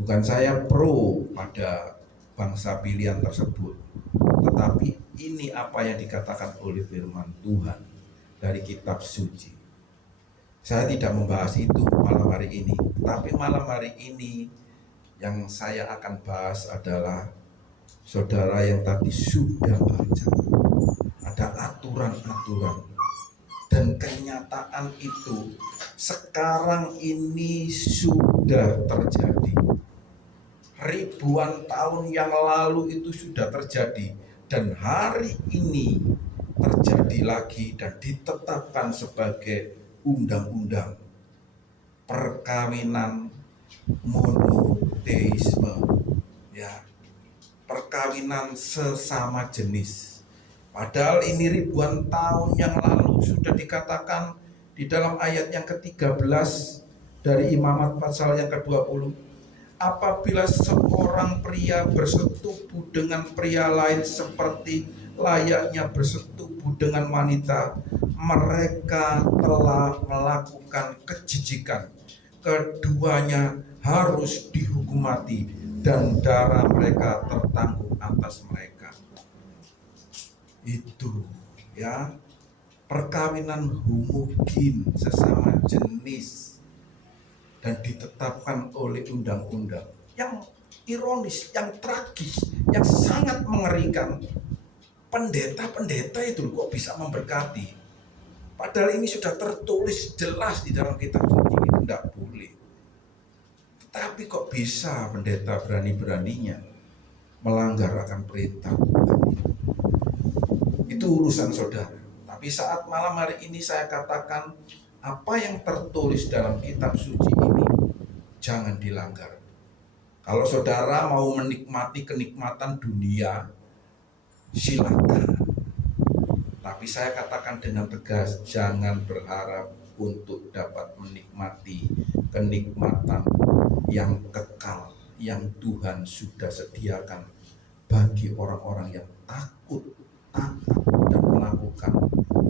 Bukan saya pro pada bangsa pilihan tersebut, tetapi ini apa yang dikatakan oleh firman Tuhan dari kitab suci. Saya tidak membahas itu malam hari ini, tapi malam hari ini yang saya akan bahas adalah saudara yang tadi sudah baca, aturan-aturan. Dan kenyataan itu sekarang ini sudah terjadi. Ribuan tahun yang lalu itu sudah terjadi, dan hari ini terjadi lagi dan ditetapkan sebagai undang-undang perkawinan monoteisme, ya, perkawinan sesama jenis. Padahal ini ribuan tahun yang lalu sudah dikatakan di dalam ayat yang ke-13 dari Imamat pasal yang ke-20. Apabila seorang pria bersetubuh dengan pria lain seperti layaknya bersetubuh dengan wanita, mereka telah melakukan kejijikan. Keduanya harus dihukum mati dan darah mereka tertanggung atas mereka. Itu, ya, perkawinan homogen sesama jenis, dan ditetapkan oleh undang-undang. Yang ironis, yang tragis, yang sangat mengerikan, pendeta-pendeta itu kok bisa memberkati, padahal ini sudah tertulis jelas di dalam kitab suci, itu tidak boleh. Tapi kok bisa pendeta berani-beraninya melanggar akan perintah Tuhan itu? Itu urusan saudara. Tapi saat malam hari ini saya katakan, apa yang tertulis dalam kitab suci ini jangan dilanggar. Kalau saudara mau menikmati kenikmatan dunia, silakan. Tapi saya katakan dengan tegas, jangan berharap untuk dapat menikmati kenikmatan yang kekal, yang Tuhan sudah sediakan bagi orang-orang yang takut, taat, dan melakukan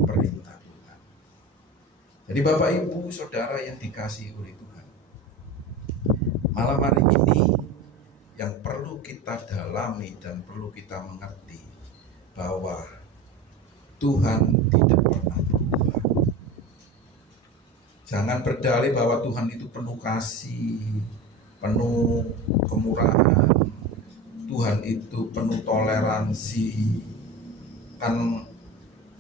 perintah Tuhan. Jadi Bapak Ibu Saudara yang dikasihi oleh Tuhan, malam hari ini yang perlu kita dalami dan perlu kita mengerti bahwa Tuhan tidak pernah berubah. Jangan berdalih bahwa Tuhan itu penuh kasih, penuh kemurahan, Tuhan itu penuh toleransi. Kan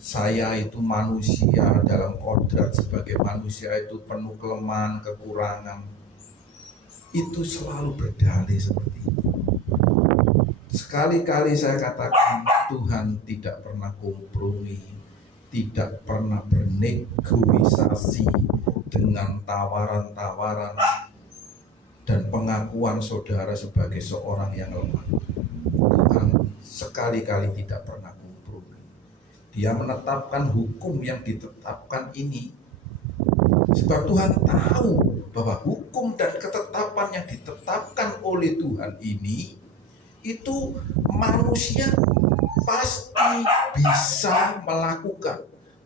saya itu manusia, dalam kodrat sebagai manusia itu penuh kelemahan, kekurangan. Itu selalu berdalih seperti itu. Sekali-kali saya katakan, Tuhan tidak pernah kompromi, tidak pernah bernegosiasi dengan tawaran-tawaran dan pengakuan saudara sebagai seorang yang lemah. Tuhan sekali-kali tidak pernah kompromi. Dia menetapkan hukum yang ditetapkan ini, sebab Tuhan tahu bahwa hukum dan ketetapan yang ditetapkan oleh Tuhan ini itu manusia pasti bisa melakukan,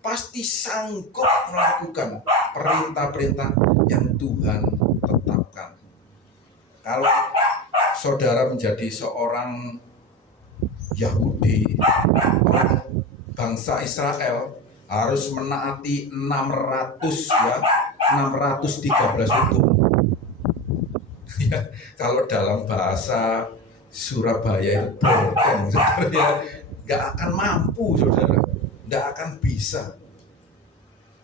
pasti sanggup melakukan perintah-perintah yang Tuhan tetapkan. Kalau saudara menjadi seorang Yahudi, orang bangsa Israel, harus menaati 613 hukum. Ya, kalau dalam bahasa Surabaya itu bokong, saudara, nggak akan mampu, saudara, nggak akan bisa.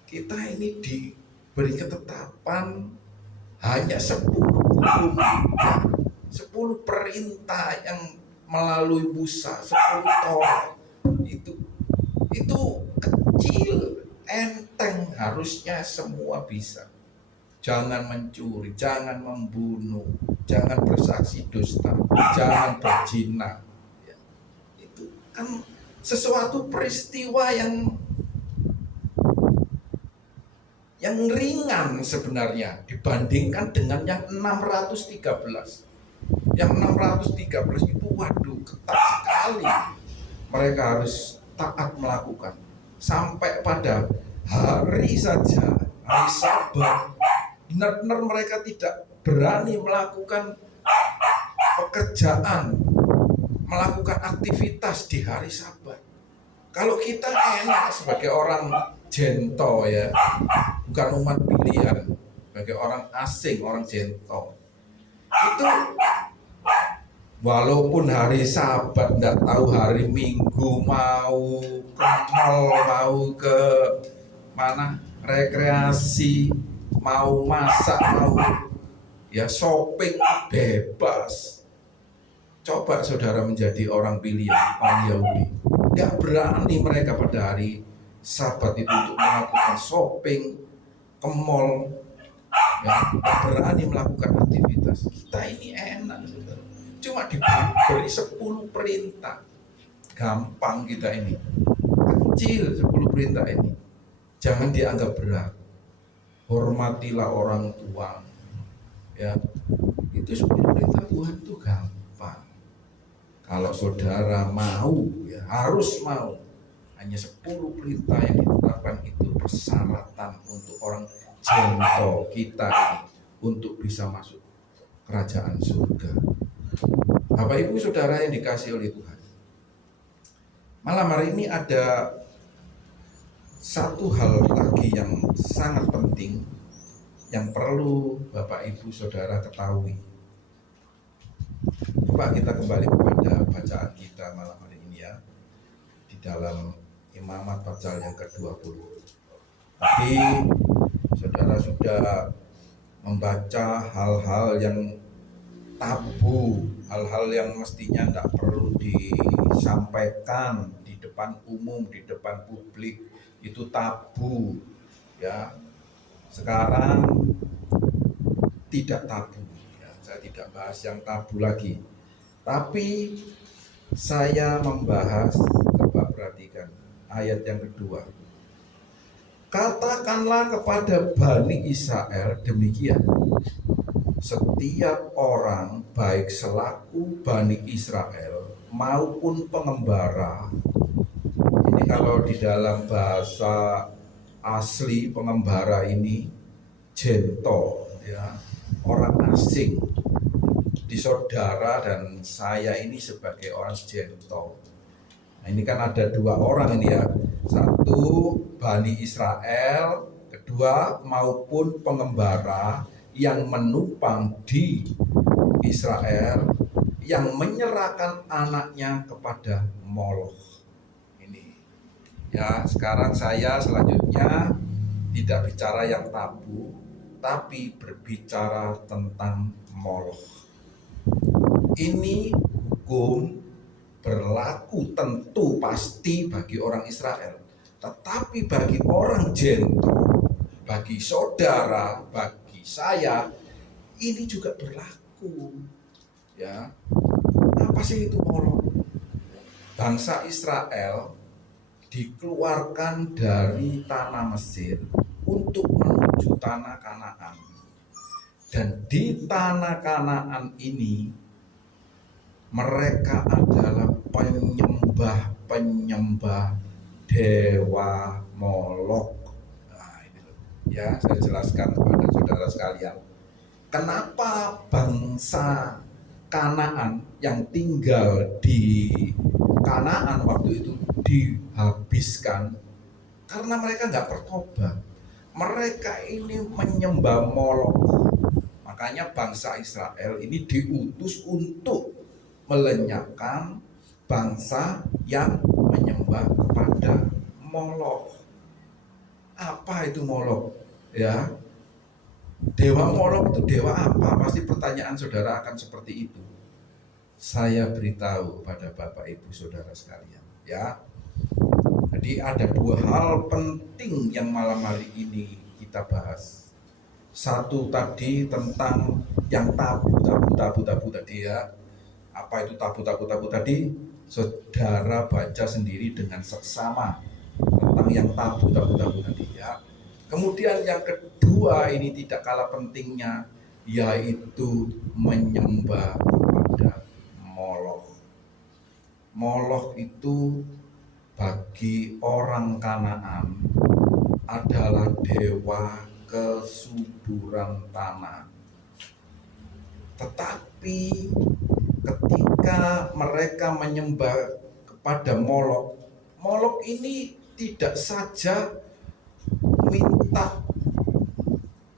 Kita ini diberi ketetapan hanya 10 hukum, 10 perintah yang melalui Musa, 10 Torah. Itu kecil, enteng, harusnya semua bisa. Jangan mencuri, jangan membunuh, jangan bersaksi dusta, jangan berzina. Ya, itu kan sesuatu peristiwa yang ringan sebenarnya dibandingkan dengan yang 613. Yang 613 itu waduh, ketat sekali. Mereka harus taat melakukan. Sampai pada hari saja, hari Sabat, benar-benar mereka tidak berani melakukan pekerjaan, melakukan aktivitas di hari Sabat. Kalau kita enak sebagai orang jento, ya, bukan umat pilihan, sebagai orang asing, orang jento, itu Walaupun hari Sabat, nggak tahu hari Minggu mau ke mall, mau ke mana rekreasi, mau masak, mau ya shopping bebas. Coba saudara menjadi orang pilihan orang Yahudi, nggak berani mereka pada hari Sabat itu untuk melakukan shopping ke mall, ya, nggak berani melakukan aktivitas. Kita ini enak, saudara. Cuma diberi 10 perintah. Gampang kita ini. Kecil 10 perintah ini. Jangan dianggap berat. Hormatilah orang tua. Ya. Itu 10 perintah Tuhan itu gampang. Kalau saudara mau, ya harus mau. Hanya 10 perintah yang ditetapkan itu persyaratan untuk orang jengkel kita ini untuk bisa masuk kerajaan surga. Bapak Ibu Saudara yang dikasihi oleh Tuhan, malam hari ini ada satu hal lagi yang sangat penting yang perlu Bapak Ibu Saudara ketahui. Coba kita kembali kepada bacaan kita malam hari ini ya, di dalam Imamat pasal yang ke-20. Tadi saudara sudah membaca hal-hal yang tabu, hal-hal yang mestinya tidak perlu disampaikan di depan umum, di depan publik, itu tabu ya. Sekarang tidak tabu ya. Saya tidak bahas yang tabu lagi, tapi saya membahas, coba perhatikan ayat yang kedua. Katakanlah kepada Bani Israel demikian, setiap orang baik selaku Bani Israel maupun pengembara, ini kalau di dalam bahasa asli pengembara ini jento ya, orang asing. Di saudara dan saya ini sebagai orang jento. Nah, ini kan ada 2 orang ini ya, satu Bani Israel, kedua maupun pengembara yang menumpang di Israel yang menyerahkan anaknya kepada Moloch. Ini ya, sekarang saya selanjutnya tidak bicara yang tabu, tapi berbicara tentang Moloch. Ini hukum berlaku tentu pasti bagi orang Israel, tetapi bagi orang jento, bagi saudara, bagi saya, ini juga berlaku. Ya, apa sih itu Moloch? Bangsa Israel dikeluarkan dari tanah Mesir untuk menuju tanah Kanaan, dan di tanah Kanaan ini mereka adalah penyembah dewa Moloch. Nah, ini ya, saya jelaskan kepada saudara sekalian. Kenapa bangsa Kanaan yang tinggal di Kanaan waktu itu dihabiskan? Karena mereka nggak bertobat. Mereka ini menyembah Moloch. Makanya bangsa Israel ini diutus untuk melenyapkan bangsa yang menyembah kepada Moloch. Apa itu Moloch? Ya, dewa Moloch itu dewa apa? Pasti pertanyaan saudara akan seperti itu. Saya beritahu pada Bapak Ibu Saudara sekalian, ya. Jadi ada 2 hal penting yang malam hari ini kita bahas. Satu tadi tentang yang tabu tadi ya. Apa itu tabu tadi? Saudara baca sendiri dengan seksama tentang yang tabu tadi ya. Kemudian yang kedua ini tidak kalah pentingnya, yaitu menyembah kepada Moloch. Moloch itu bagi orang Kanaan adalah dewa kesuburan tanah. Tetapi ketika mereka menyembah kepada Moloch, Moloch ini tidak saja minta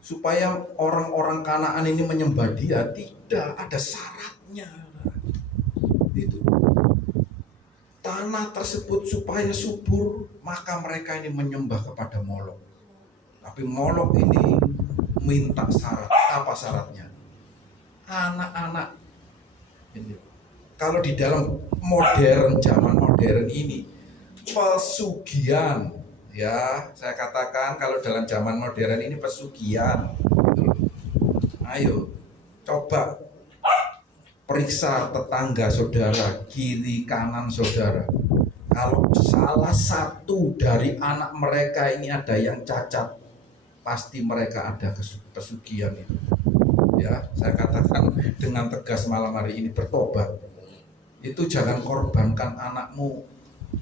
supaya orang-orang Kanaan ini menyembah dia, tidak, ada syaratnya. tanah tersebut supaya subur, maka mereka ini menyembah kepada Molok. Tapi Molok ini minta syarat. Apa syaratnya? Anak-anak ini. Kalau di dalam zaman modern ini, pesugihan, ya saya katakan kalau dalam zaman modern ini pesugihan. Ayo coba periksa tetangga saudara, kiri kanan saudara. Kalau salah satu dari anak mereka ini ada yang cacat, pasti mereka ada pesugihan itu. Ya, saya katakan dengan tegas malam hari ini, bertobat. Itu jangan korbankan anakmu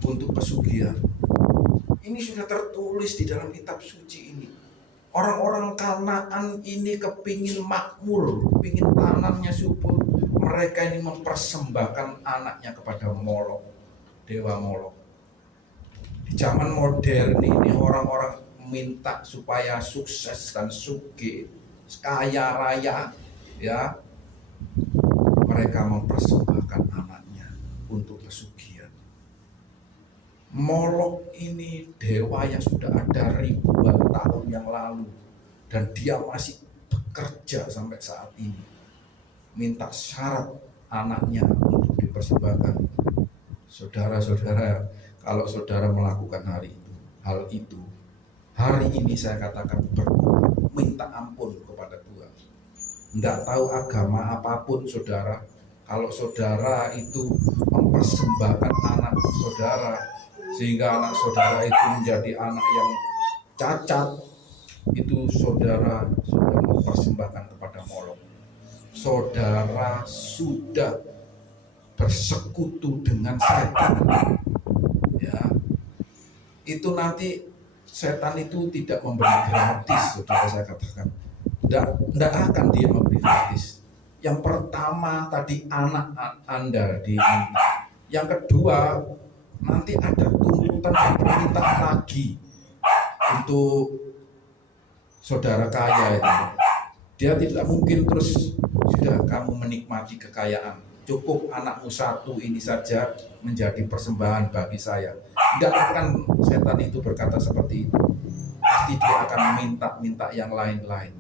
untuk pesugihan. Ini sudah tertulis di dalam kitab suci ini. Orang-orang Kanaan ini kepingin makmur, kepingin tanahnya subur. Mereka ini mempersembahkan anaknya kepada Molok, dewa Molok. Di zaman modern ini orang-orang minta supaya sukses dan sugih, kaya raya, ya. Mereka mempersembahkan anaknya untuk pesugihan. Molok ini dewa yang sudah ada ribuan tahun yang lalu dan dia masih bekerja sampai saat ini. Minta syarat anaknya untuk dipersembahkan. Saudara-saudara, kalau saudara melakukan hal itu, hari ini saya katakan bertobat, minta ampun kepada Tuhan. Tidak tahu agama apapun saudara, kalau saudara itu mempersembahkan anak saudara sehingga anak saudara itu menjadi anak yang cacat, itu saudara sudah mempersembahkan kepada Molok. Saudara sudah bersekutu dengan setan. Ya, itu nanti setan itu tidak memberi gratis, saudara, saya katakan. Tidak akan dia memberi gratis. Yang pertama tadi anak Anda yang kedua nanti ada tuntutan dan permintaan lagi untuk saudara kaya itu. Dia tidak mungkin terus sudah kamu menikmati kekayaan, cukup anakmu satu ini saja menjadi persembahan bagi saya. Tidak akan setan itu berkata seperti itu. Pasti dia akan minta yang lain-lain.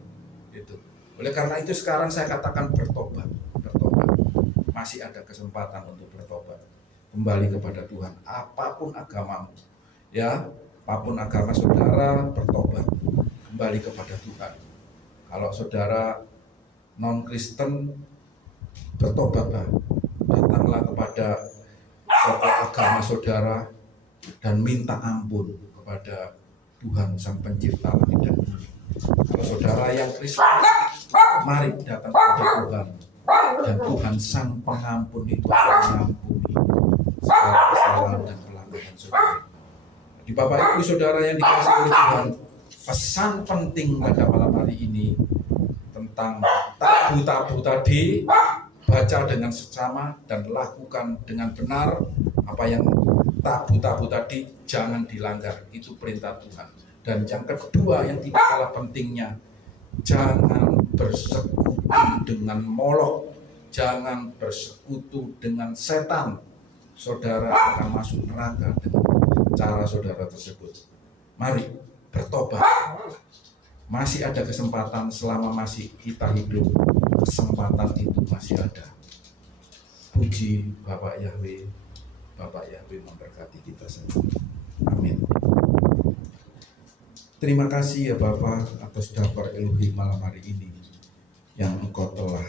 Gitu. Oleh karena itu sekarang saya katakan bertobat. Masih ada kesempatan untuk bertobat. Kembali kepada Tuhan, apapun agamamu, ya, apapun agama saudara, bertobat, kembali kepada Tuhan. Kalau saudara non-Kristen, bertobatlah, datanglah kepada tokoh agama saudara dan minta ampun kepada Tuhan Sang Pencipta langit dan bumi. Kalau saudara yang Kristen, mari datang kepada Tuhan, dan Tuhan Sang Pengampun itu akan mengampuni segala kesalahan dan pelanggaran saudara. Di Bapak Ibu saudara yang dikasihi oleh Tuhan, pesan penting pada malam hari ini tentang tabu-tabu tadi, baca dengan seksama dan lakukan dengan benar. Apa yang tabu-tabu tadi jangan dilanggar, itu perintah Tuhan. Dan yang kedua yang tidak kalah pentingnya, jangan bersekutu dengan Molok, jangan bersekutu dengan setan. Saudara akan masuk neraka dengan cara saudara tersebut. Mari bertobat. Masih ada kesempatan selama masih kita hidup. Kesempatan itu masih ada. Puji Bapak Yahweh. Bapak Yahweh memberkati kita semua. Amin. Terima kasih ya Bapak atas dapur Elohim malam hari ini yang Engkau telah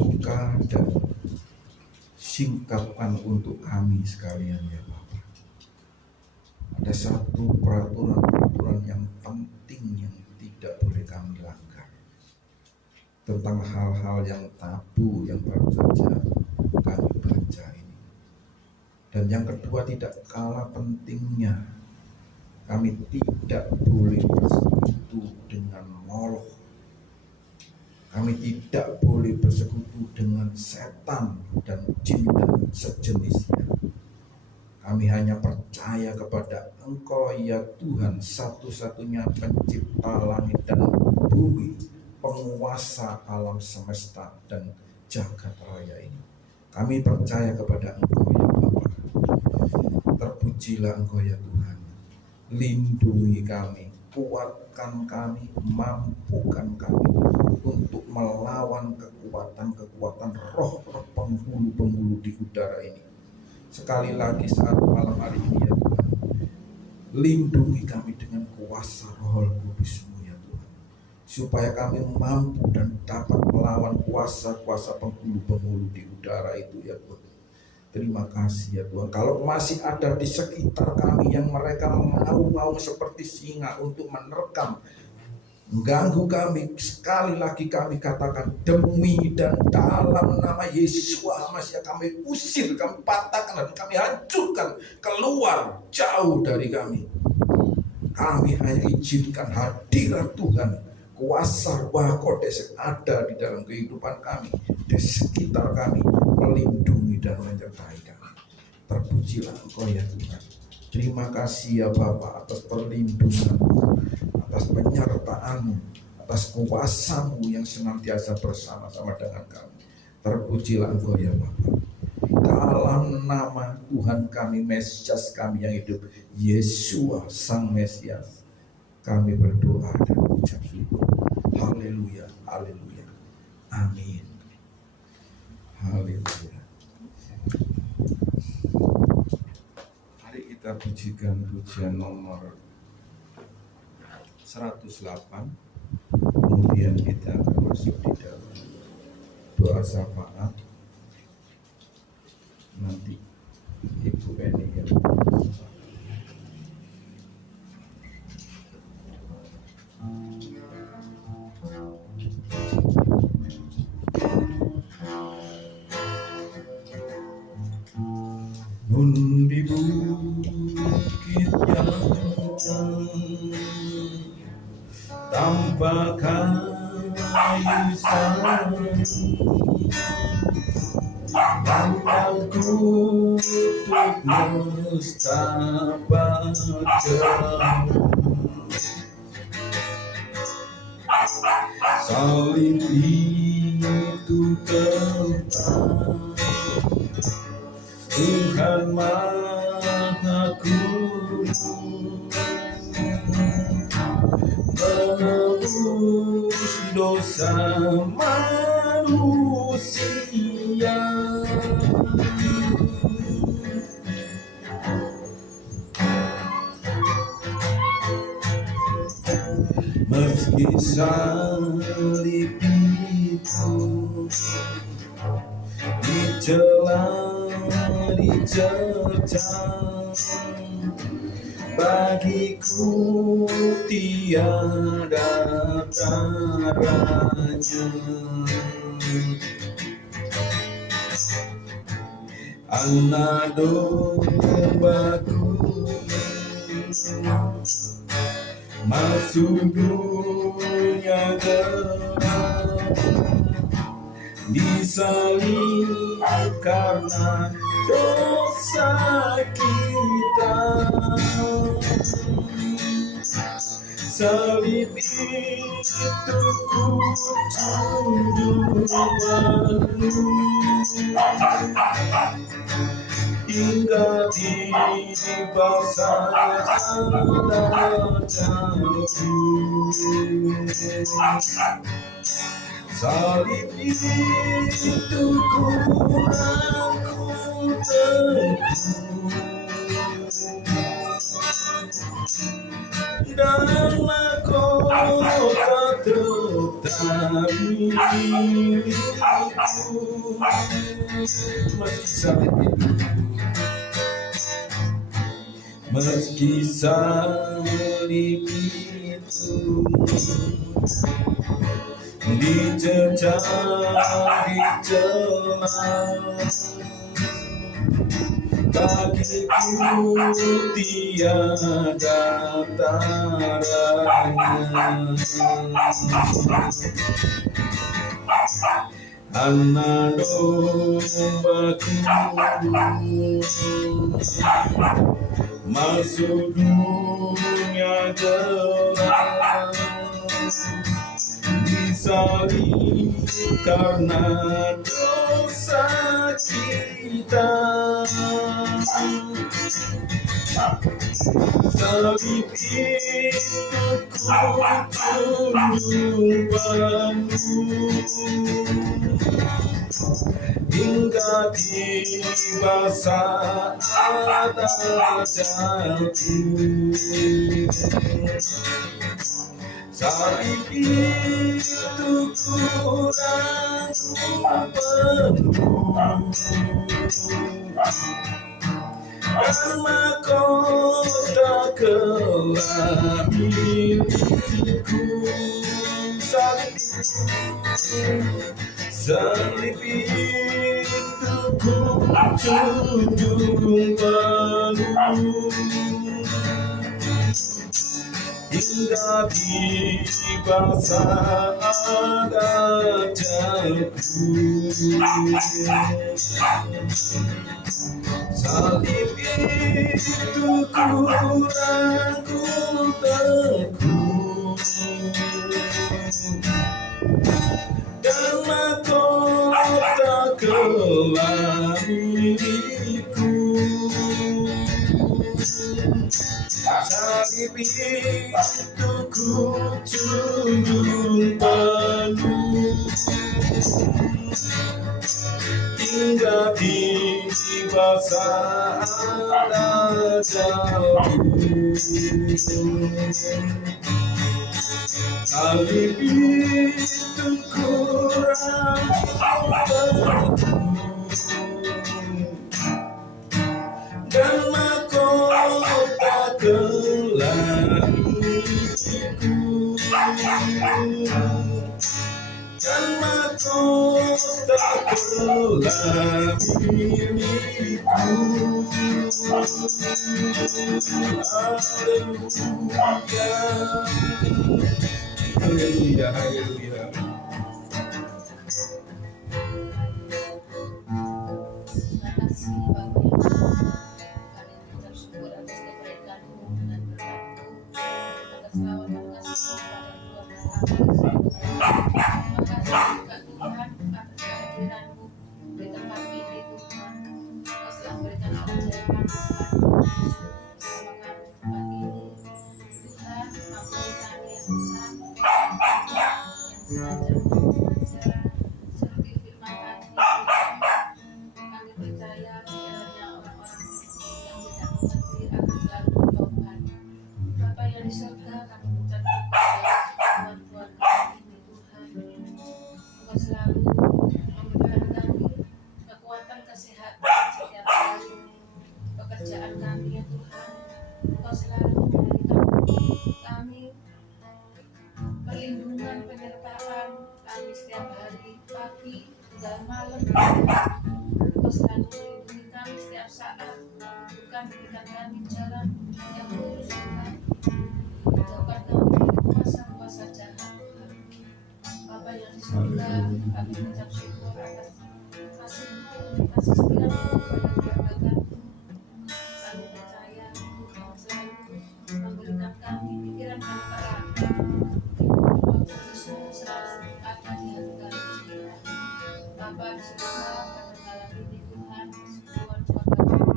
buka dan singkapkan untuk kami sekalian ya Bapak. Ada satu peraturan-peraturan yang penting yang tidak boleh kami langgar tentang hal-hal yang tabu yang baru saja kami baca ini. Dan yang kedua tidak kalah pentingnya, kami tidak boleh bersekutu dengan Molok. Kami tidak boleh bersekutu dengan setan dan jin dan sejenisnya. Kami hanya percaya kepada Engkau ya Tuhan, satu-satunya pencipta langit dan bumi, penguasa alam semesta dan jagat raya ini. Kami percaya kepada Engkau ya Bapa. Terpujilah Engkau ya Tuhan. Lindungi kami, kuatkan kami, mampukan kami untuk melawan kekuatan-kekuatan roh-roh penghulu-penghulu di udara ini. Sekali lagi saat malam hari ini ya Tuhan, lindungi kami dengan kuasa Roh Kudus-Mu ya Tuhan, supaya kami mampu dan dapat melawan kuasa-kuasa penghulu-penghulu di udara itu ya Tuhan. Terima kasih ya Tuhan. Kalau masih ada di sekitar kami yang mereka mau seperti singa untuk menerkam, mengganggu kami, sekali lagi kami katakan demi dan dalam nama Yesus Masih kami usir, kami patahkan dan kami hancurkan keluar jauh dari kami. Kami hanya izinkan hadirat Tuhan, kuasa Ruah Kodes ada di dalam kehidupan kami, di sekitar kami, melindungi dan menyertai kami. Terpujilah Engkau ya Tuhan. Terima kasih ya Bapa atas perlindungan-Mu, atas penyertaan-Mu, atas kuasa-Mu yang senantiasa bersama-sama dengan kami. Terpujilah Engkau ya Bapa. Dalam nama Tuhan kami, Mesias kami yang hidup, Yesua Sang Mesias, kami berdoa dan mengucap syukur. Haleluya, haleluya, amin. Haleluya. Mari kita pujikan pujian nomor 108. Kemudian kita akan masuk di dalam doa syafaat. Nanti Ibu Eni yang nun di bukit yang tanpa kayu salju, pandang kutub mustabat jauh, salib itu tempat Tuhan Maha Kudus menebus dosa manusia. Meski salib itu dicela, dicercah, bagiku tiada taranya. Anak dombaku masuk dunia gelap, disalib karena dosa kita. Salib itu ku junjung hingga tiba saatku. Salib itu ku teguh dan mahkota tetap milikku. Meski salib itu dicercah, dicela, bagiku tiada taranya. Anak dombaku masuk dunia gelap, disalib karena dosa kita. Salib itu kunjung penuh hingga tiba saat ajalku. Salib itu kurang penuh dan mahkota gelap milikku. Salib itu kunjung penuh hingga tiba saat ajalku. Salib itu kurang teguh dan mahkota gelap milikku. Salib itu kunjung penuh hingga tiba saat ajalku. Salib itu kurang teguh dan mahkota gelap milikku. Dan mahkota gelap milikku. Haleluya, haleluya, haleluya. Terima kasih Bapak yang kami mengucap syukur atas kebaikan-Mu dengan berkat-Mu, atas keselamatan kasih-Mu pada keluarga kami. Terima kasih juga Tuhan atas kehadiran-Mu di tempat ini Tuhan. Kau telah memberikan ajaran Tuhan bersama kami di tempat ini. Tuhan, ampuni kami ya Tuhan, yang sengaja mengajar seperti firman tadi Tuhan. Kami percaya kiranya orang-orang yang tidak mengerti akan selalu bertobat. Bapa yang di surga, kami mengucap syukur atas keluarga kami ini Tuhan. Engkau selalu memberikan kami kekuatan kesehatan setiap hari pekerjaan kami ya Tuhan. Engkau selalu memberikan kami perlindungan, penyertaan kami setiap hari, pagi dan malam. Engkau selalu melindungi kami setiap saat, bukan berikan kami jalan yang lurus Tuhan. Jauhkan kami dari kuasa-kuasa jahat Tuhan. Bapa yang di surga, kami mengucap syukur atas kasih-Mu, kasih setia-Mu pada keluarga kami. Kami percaya Tuhan selalu memberikan kami pikiran yang terang. Roh Kudus-Mu selalu ada di hati kami. Bapa di surga, pada malam ini Tuhan, keseluruhan keluarga kami,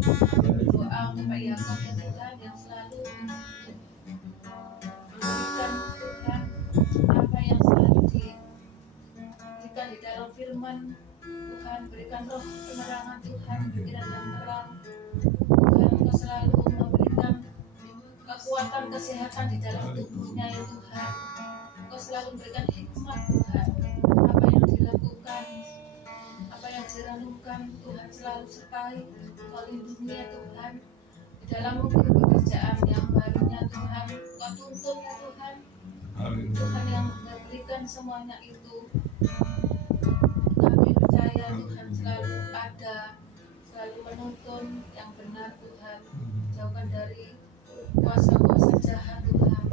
kami berdoa untuk Pak Yakob ya Tuhan, yang selalu memberikan Tuhan apa yang selalu diberikan di dalam firman Tuhan. Berikan roh penerangan Tuhan, pikiran yang terang Tuhan. Engkau selalu memberikan kekuatan kesehatan di dalam tubuhnya ya Tuhan. Engkau selalu memberikan hikmat Tuhan. Apa yang dilakukan, apa yang direnungkan Tuhan selalu sertai. Engkau lindungi ya Tuhan di dalam pekerjaan yang barunya Tuhan. Engkau tuntun ya Tuhan. Tuhan yang memberikan semuanya itu. Kami percaya Tuhan selalu ada, selalu menuntun yang benar Tuhan. Jauhkan dari kuasa-kuasa jahat Tuhan.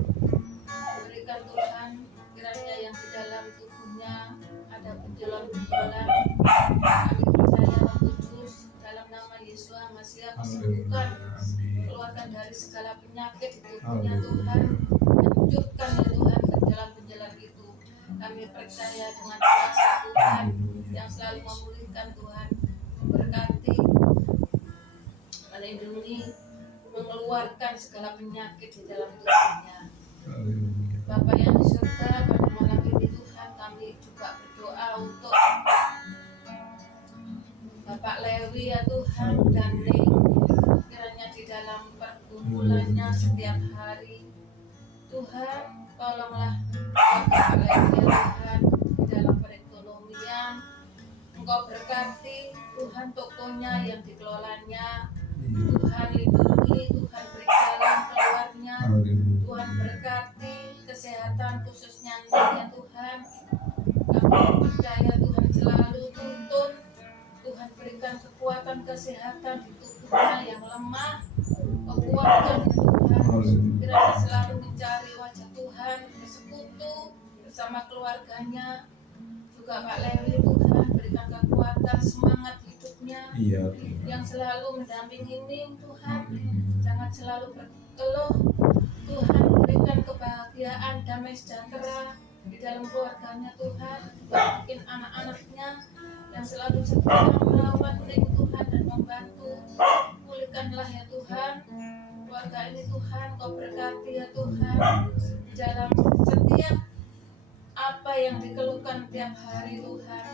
Berikan Tuhan kiranya yang di dalam tubuhnya ada benjolan-benjolan. Kami percaya Roh Kudus dalam nama Yesus Masias sembuhkan, keluarkan dari segala penyakit di tubuhnya Tuhan. Hancurkan ya Tuhan benjolan-benjolan itu. Kami percaya dengan kuasa Tuhan yang selalu memulihkan Tuhan, memberkati, melindungi mengeluarkan segala penyakit di dalam tubuhnya. Haleluya. Bapa yang di surga, pada malam ini Tuhan kami juga berdoa untuk Bapak Lewi ya Tuhan dan Ning, kiranya di dalam pergumulannya setiap hari Tuhan tolonglah Bapak Lewi ya Tuhan di dalam perekonomian. Engkau berkati Tuhan tokonya yang dikelolanya, Tuhan lindungi, Tuhan beri jalan keluarnya, Haleluya. Tuhan berkati kesehatan khususnya Ning ya Tuhan. Kami percaya Tuhan selalu tuntun, Tuhan berikan kekuatan kesehatan di tubuhnya yang lemah, kekuatan ya Tuhan, kiranya selalu mencari wajah Tuhan, bersekutu bersama keluarganya, juga Pak Lewi Tuhan berikan kekuatan semangat hidupnya Iya Tuhan. yang selalu mendampingi Ning Tuhan, jangan selalu berkeluh, Tuhan berikan kebahagiaan, damai sejahtera di dalam keluarganya Tuhan, bikin anak-anaknya yang selalu setia merawat Ning Tuhan dan membantu, pulihkanlah ya Tuhan keluarga ini Tuhan, Kau berkati ya Tuhan di dalam setiap apa yang dikeluhkan tiap hari Tuhan,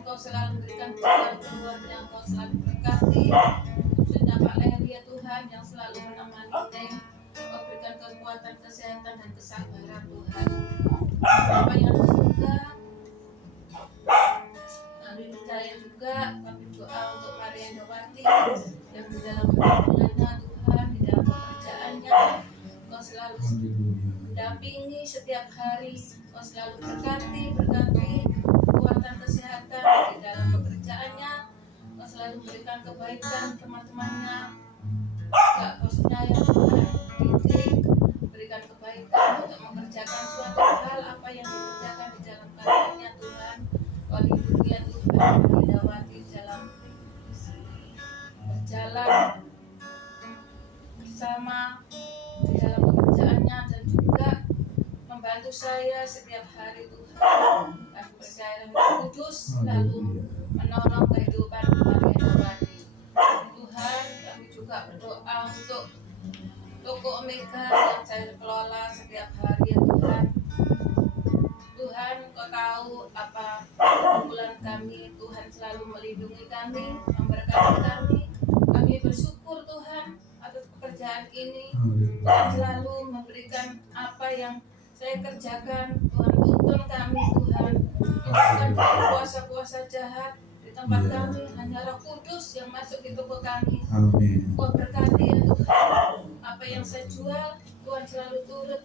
Engkau selalu berikan jalan keluarnya, Engkau selalu berkati khususnya Pak Lewi ya Tuhan yang selalu menemani Ning, Kau berikan kekuatan kesehatan dan kesabaran Tuhan. Bapa yang di surga, kami percaya juga, kami doa untuk Maria Dawati yang di dalam perjalanan Tuhan, di dalam pekerjaannya, Kau selalu mendampingi setiap hari, Kau selalu berkati kekuatan kesehatan di dalam pekerjaannya, Kau selalu berikan kebaikan teman-temannya, juga bosnya yang Tuhan didik, berikan kebaikan untuk mengerjakan suatu hal apa yang dikerjakan di dalam karirnya Tuhan. Kau lindungi ya Tuhan, Dawati dalam berjalan bersama di dalam pekerjaannya dan juga membantu saya setiap hari Tuhan. Kami percaya Roh Kudus lalu menolong kehidupan Maria Dawati. Tuhan, kami juga berdoa untuk toko Omega yang saya kelola setiap hari ya Tuhan. Tuhan, Kau tahu apa pergumulan kami, Tuhan selalu melindungi kami, memberkati kami. Kami bersyukur Tuhan atas pekerjaan ini. Tuhan selalu memberikan apa yang saya kerjakan. Tuhan tuntun kami Tuhan. Bukan kuasa-kuasa jahat di tempat kami, hanya Roh Kudus yang masuk di tubuh kami. Amin. Kau berkati ya Tuhan. Apa yang saya jual, Tuhan selalu turut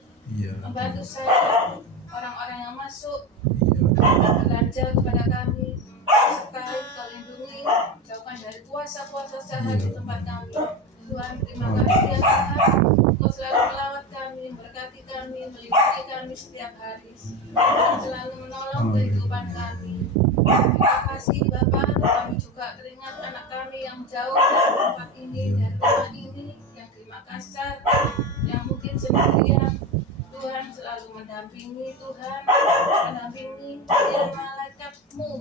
membantu saya. Orang-orang yang masuk belanja kepada kami, sekali Kau lindungi, jauhkan dari kuasa-kuasa jahat di tempat kami. Tuhan, terima kasih ya Tuhan. Kau selalu melawat kami, memberkati kami, melindungi kami setiap hari. Tuhan selalu menolong kehidupan kami. Terima kasih Bapak, kami juga teringat anak kami yang jauh dari tempat ini, dari rumah ini, yang di Makassar, yang mungkin sendirian. Tuhan selalu mendampingi Tuhan, mendampingi biar malaikat-Mu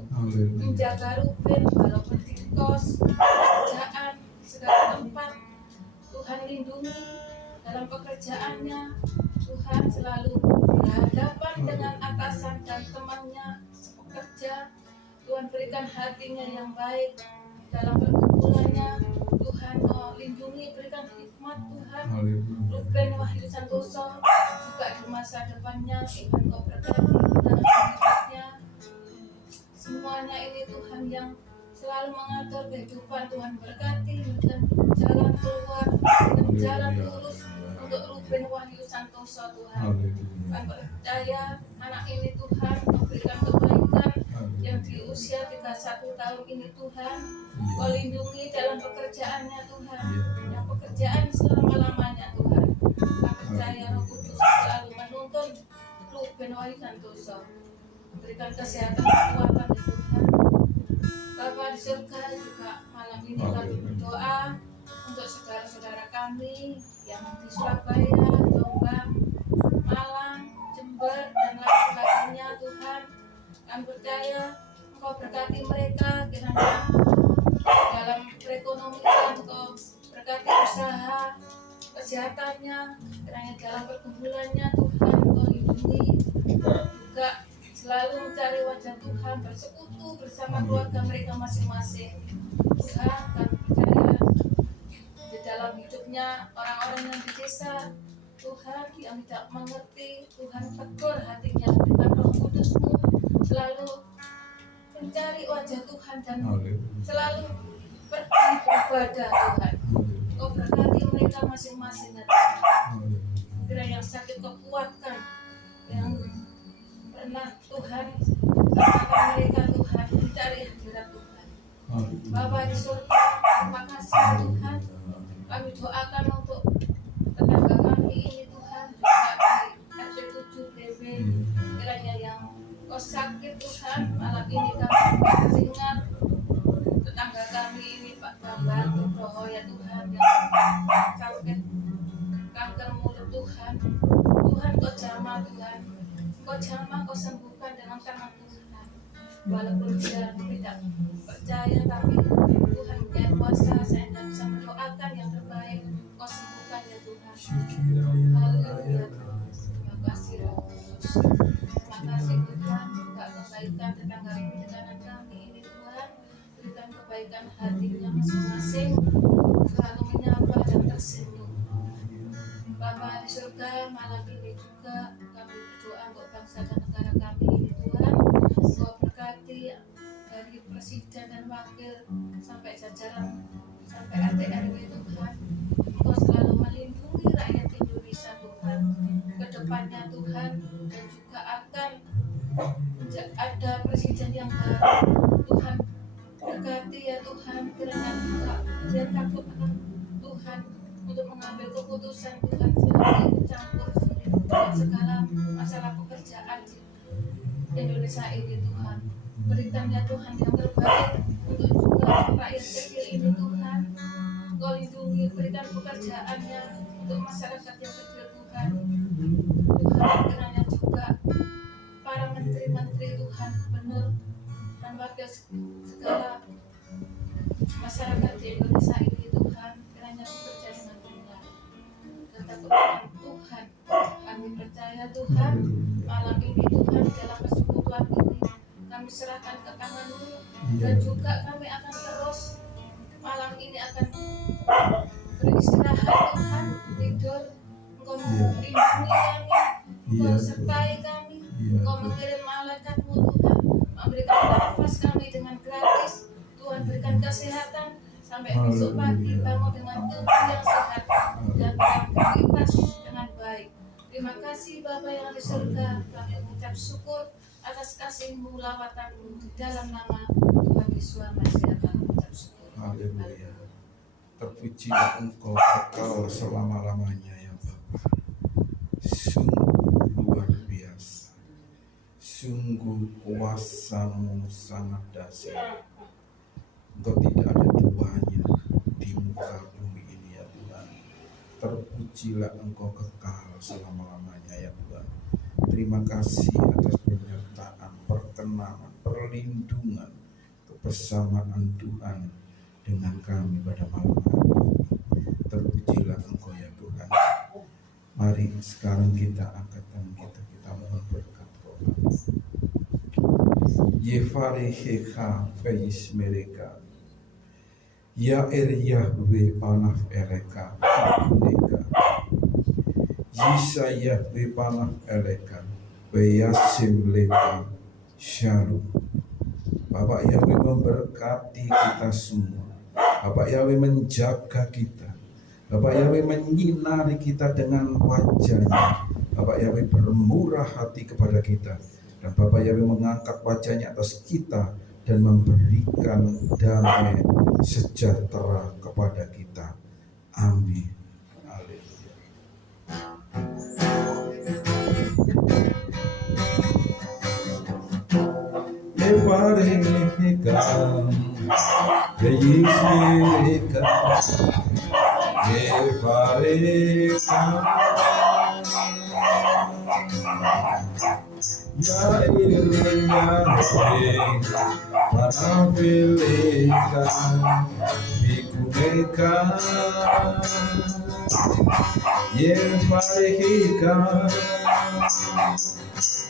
menjaga Ruben walaupun di kos, pekerjaan, segala tempat. Tuhan lindungi dalam pekerjaannya. Tuhan selalu berhadapan dengan atasan dan temannya sepekerja. Tuhan berikan hatinya yang baik dalam perkumpulannya. Tuhan Kau lindungi, berikan hikmat Tuhan. Ruben Wahyu Santoso juga di masa depannya, Tuhan Kau berkati dalam hidupnya. Semuanya ini Tuhan yang selalu mengatur kehidupan. Tuhan berkati dan jalan keluar dan jalan lurus untuk Ruben Wahyu Santoso Tuhan. Kami percaya anak ini Tuhan memberikan kebaikan yang di usia 31 tahun ini Tuhan. Kau lindungi dalam pekerjaannya Tuhan, yang pekerjaan selama-lamanya Tuhan. Kami percaya Roh Kudus selalu menuntun Ruben Wahyu Santoso, berikan kesehatan kekuatan di Tuhan. Bapa di surga, juga malam ini kami berdoa untuk saudara-saudara kami yang di Surabaya, Jombang, Malang, Jember, dan lain sebagainya Tuhan. Kami percaya Engkau berkati mereka, kiranya dalam perekonomian Engkau berkati usaha, kesehatannya, kiranya dalam pergumulannya Tuhan Kau lindungi, juga selalu mencari wajah Tuhan, bersekutu bersama keluarga mereka masing-masing. Tuhan, kami percaya di dalam hidupnya orang-orang yang di desa, Tuhan yang tidak mengerti, Tuhan tegur hatinya, berikan Roh Kudus-Mu selalu mencari wajah Tuhan dan selalu pergi beribadah Tuhan. Kau berkati mereka masing-masing ya Tuhan. Kira yang sakit Kau kuatkan, yang pernah Tuhan rasakan mereka Tuhan mencari hadirat Tuhan. Bapa di surga, terima kasih Tuhan. Kami doakan untuk tetangga kami ini Tuhan, juga di RT 7 BW, kiranya yang Kau sakit Tuhan, malam ini kami dengar tetangga kami ini Pak Bambang Nugroho ya Tuhan, yang sakit kanker mulut Tuhan. Tuhan Kau jamah Tuhan, Kau jamah, Kau sembuhkan dengan tangan Tuhan. Walaupun dia tidak percaya, tapi Tuhan punya kuasa, saya tidak bisa mendoakan yang terbaik. Kau sembuhkan ya Tuhan. Haleluya. Terima kasih Roh Kudus. Terima kasih Tuhan, juga kebaikan tetangga ini dengan kami ini Tuhan. Berikan kebaikan hatinya masing-masing, selalu menyapa dan tersenyum. Bapa di surga, malam ini juga kami berdoa untuk bangsa dan negara kami ini Tuhan. Kau berkati dari presiden dan wakil sampai jajaran, sampai RT RW Tuhan. Kau selalu melindungi rakyat Indonesia Tuhan. Kedepannya Tuhan, dan juga akan ada presiden yang baru Tuhan. Berkati ya Tuhan, kiranya juga dia takut akan Tuhan untuk mengambil keputusan Tuhan, selalu campur dengan segala masalah pekerjaan di Indonesia ini Tuhan. Berikan ya Tuhan yang terbaik untuk juga rakyat kecil ini Tuhan. Kau lindungi, berikan pekerjaannya untuk masyarakat yang kecil Tuhan. Tuhan, kiranya juga para menteri-menteri Tuhan, gubernur dan wakil segala masyarakat di Indonesia ini Tuhan, kiranya bekerja dengan benar dan takut dengan Tuhan. Kami percaya Tuhan, malam ini Tuhan dalam persekutuan ini kami serahkan ke tangan-Mu, dan juga kami akan terus malam ini akan beristirahat Tuhan, tidur. Engkau melindungi kami, Engkau sertai kami, Engkau mengirim malaikat-Mu Tuhan, memberikan nafas kami dengan gratis. Tuhan berikan kesehatan sampai besok pagi bangun dengan tubuh yang sehat dan beraktivitas dengan baik. Terima kasih Bapa yang di surga, kami mengucap syukur atas kasih-Mu, lawatan-Mu di dalam nama Tuhan Yesus Masih akan mengucap syukur. Haleluya. Terpujilah Engkau kekal selama-lamanya ya Bapa. Sungguh luar biasa. Sungguh kuasa-Mu sangat dahsyat. Engkau tidak ada duanya di muka bumi ini ya Tuhan. Terpujilah Engkau kekal selama-lamanya ya Tuhan. Terima kasih atas penyertaan, perkenanan, perlindungan, kebersamaan Tuhan dengan kami pada malam hari ini. Terpujilah Engkau ya Tuhan. Mari sekarang kita angkat tangan kita mohon berkat Roh. Yefareheha feis mereka. Ya Yahweh panaf eleka kuneka. Yisa Yahweh panaf eleka. Beyasim leka shalom. Bapak Yahweh memberkati kita semua. Bapak Yahweh menjaga kita. Bapak Yahweh menyinari kita dengan wajah-Nya. Bapak Yahweh bermurah hati kepada kita. Dan Bapak Yahweh mengangkat wajah-Nya atas kita dan memberikan damai sejahtera kepada kita. Amin. Haleluya. Evarehekam, Yeyisireka, Evarehekam, Ya Yahweh, Manavileka, Vikuneka, Yevarika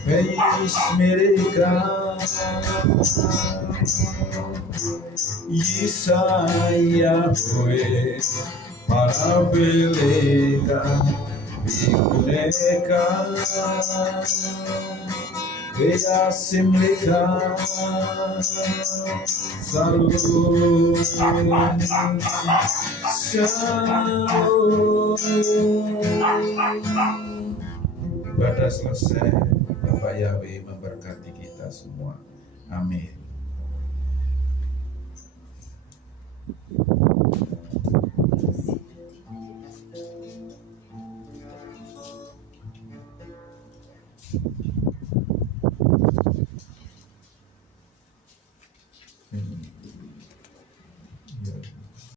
Veismerika Yesaya Maravileka Vikuneka Veyasimleka Salu Shalom. Ibadah selesai, Bapak Yahweh memberkati kita semua. Amin.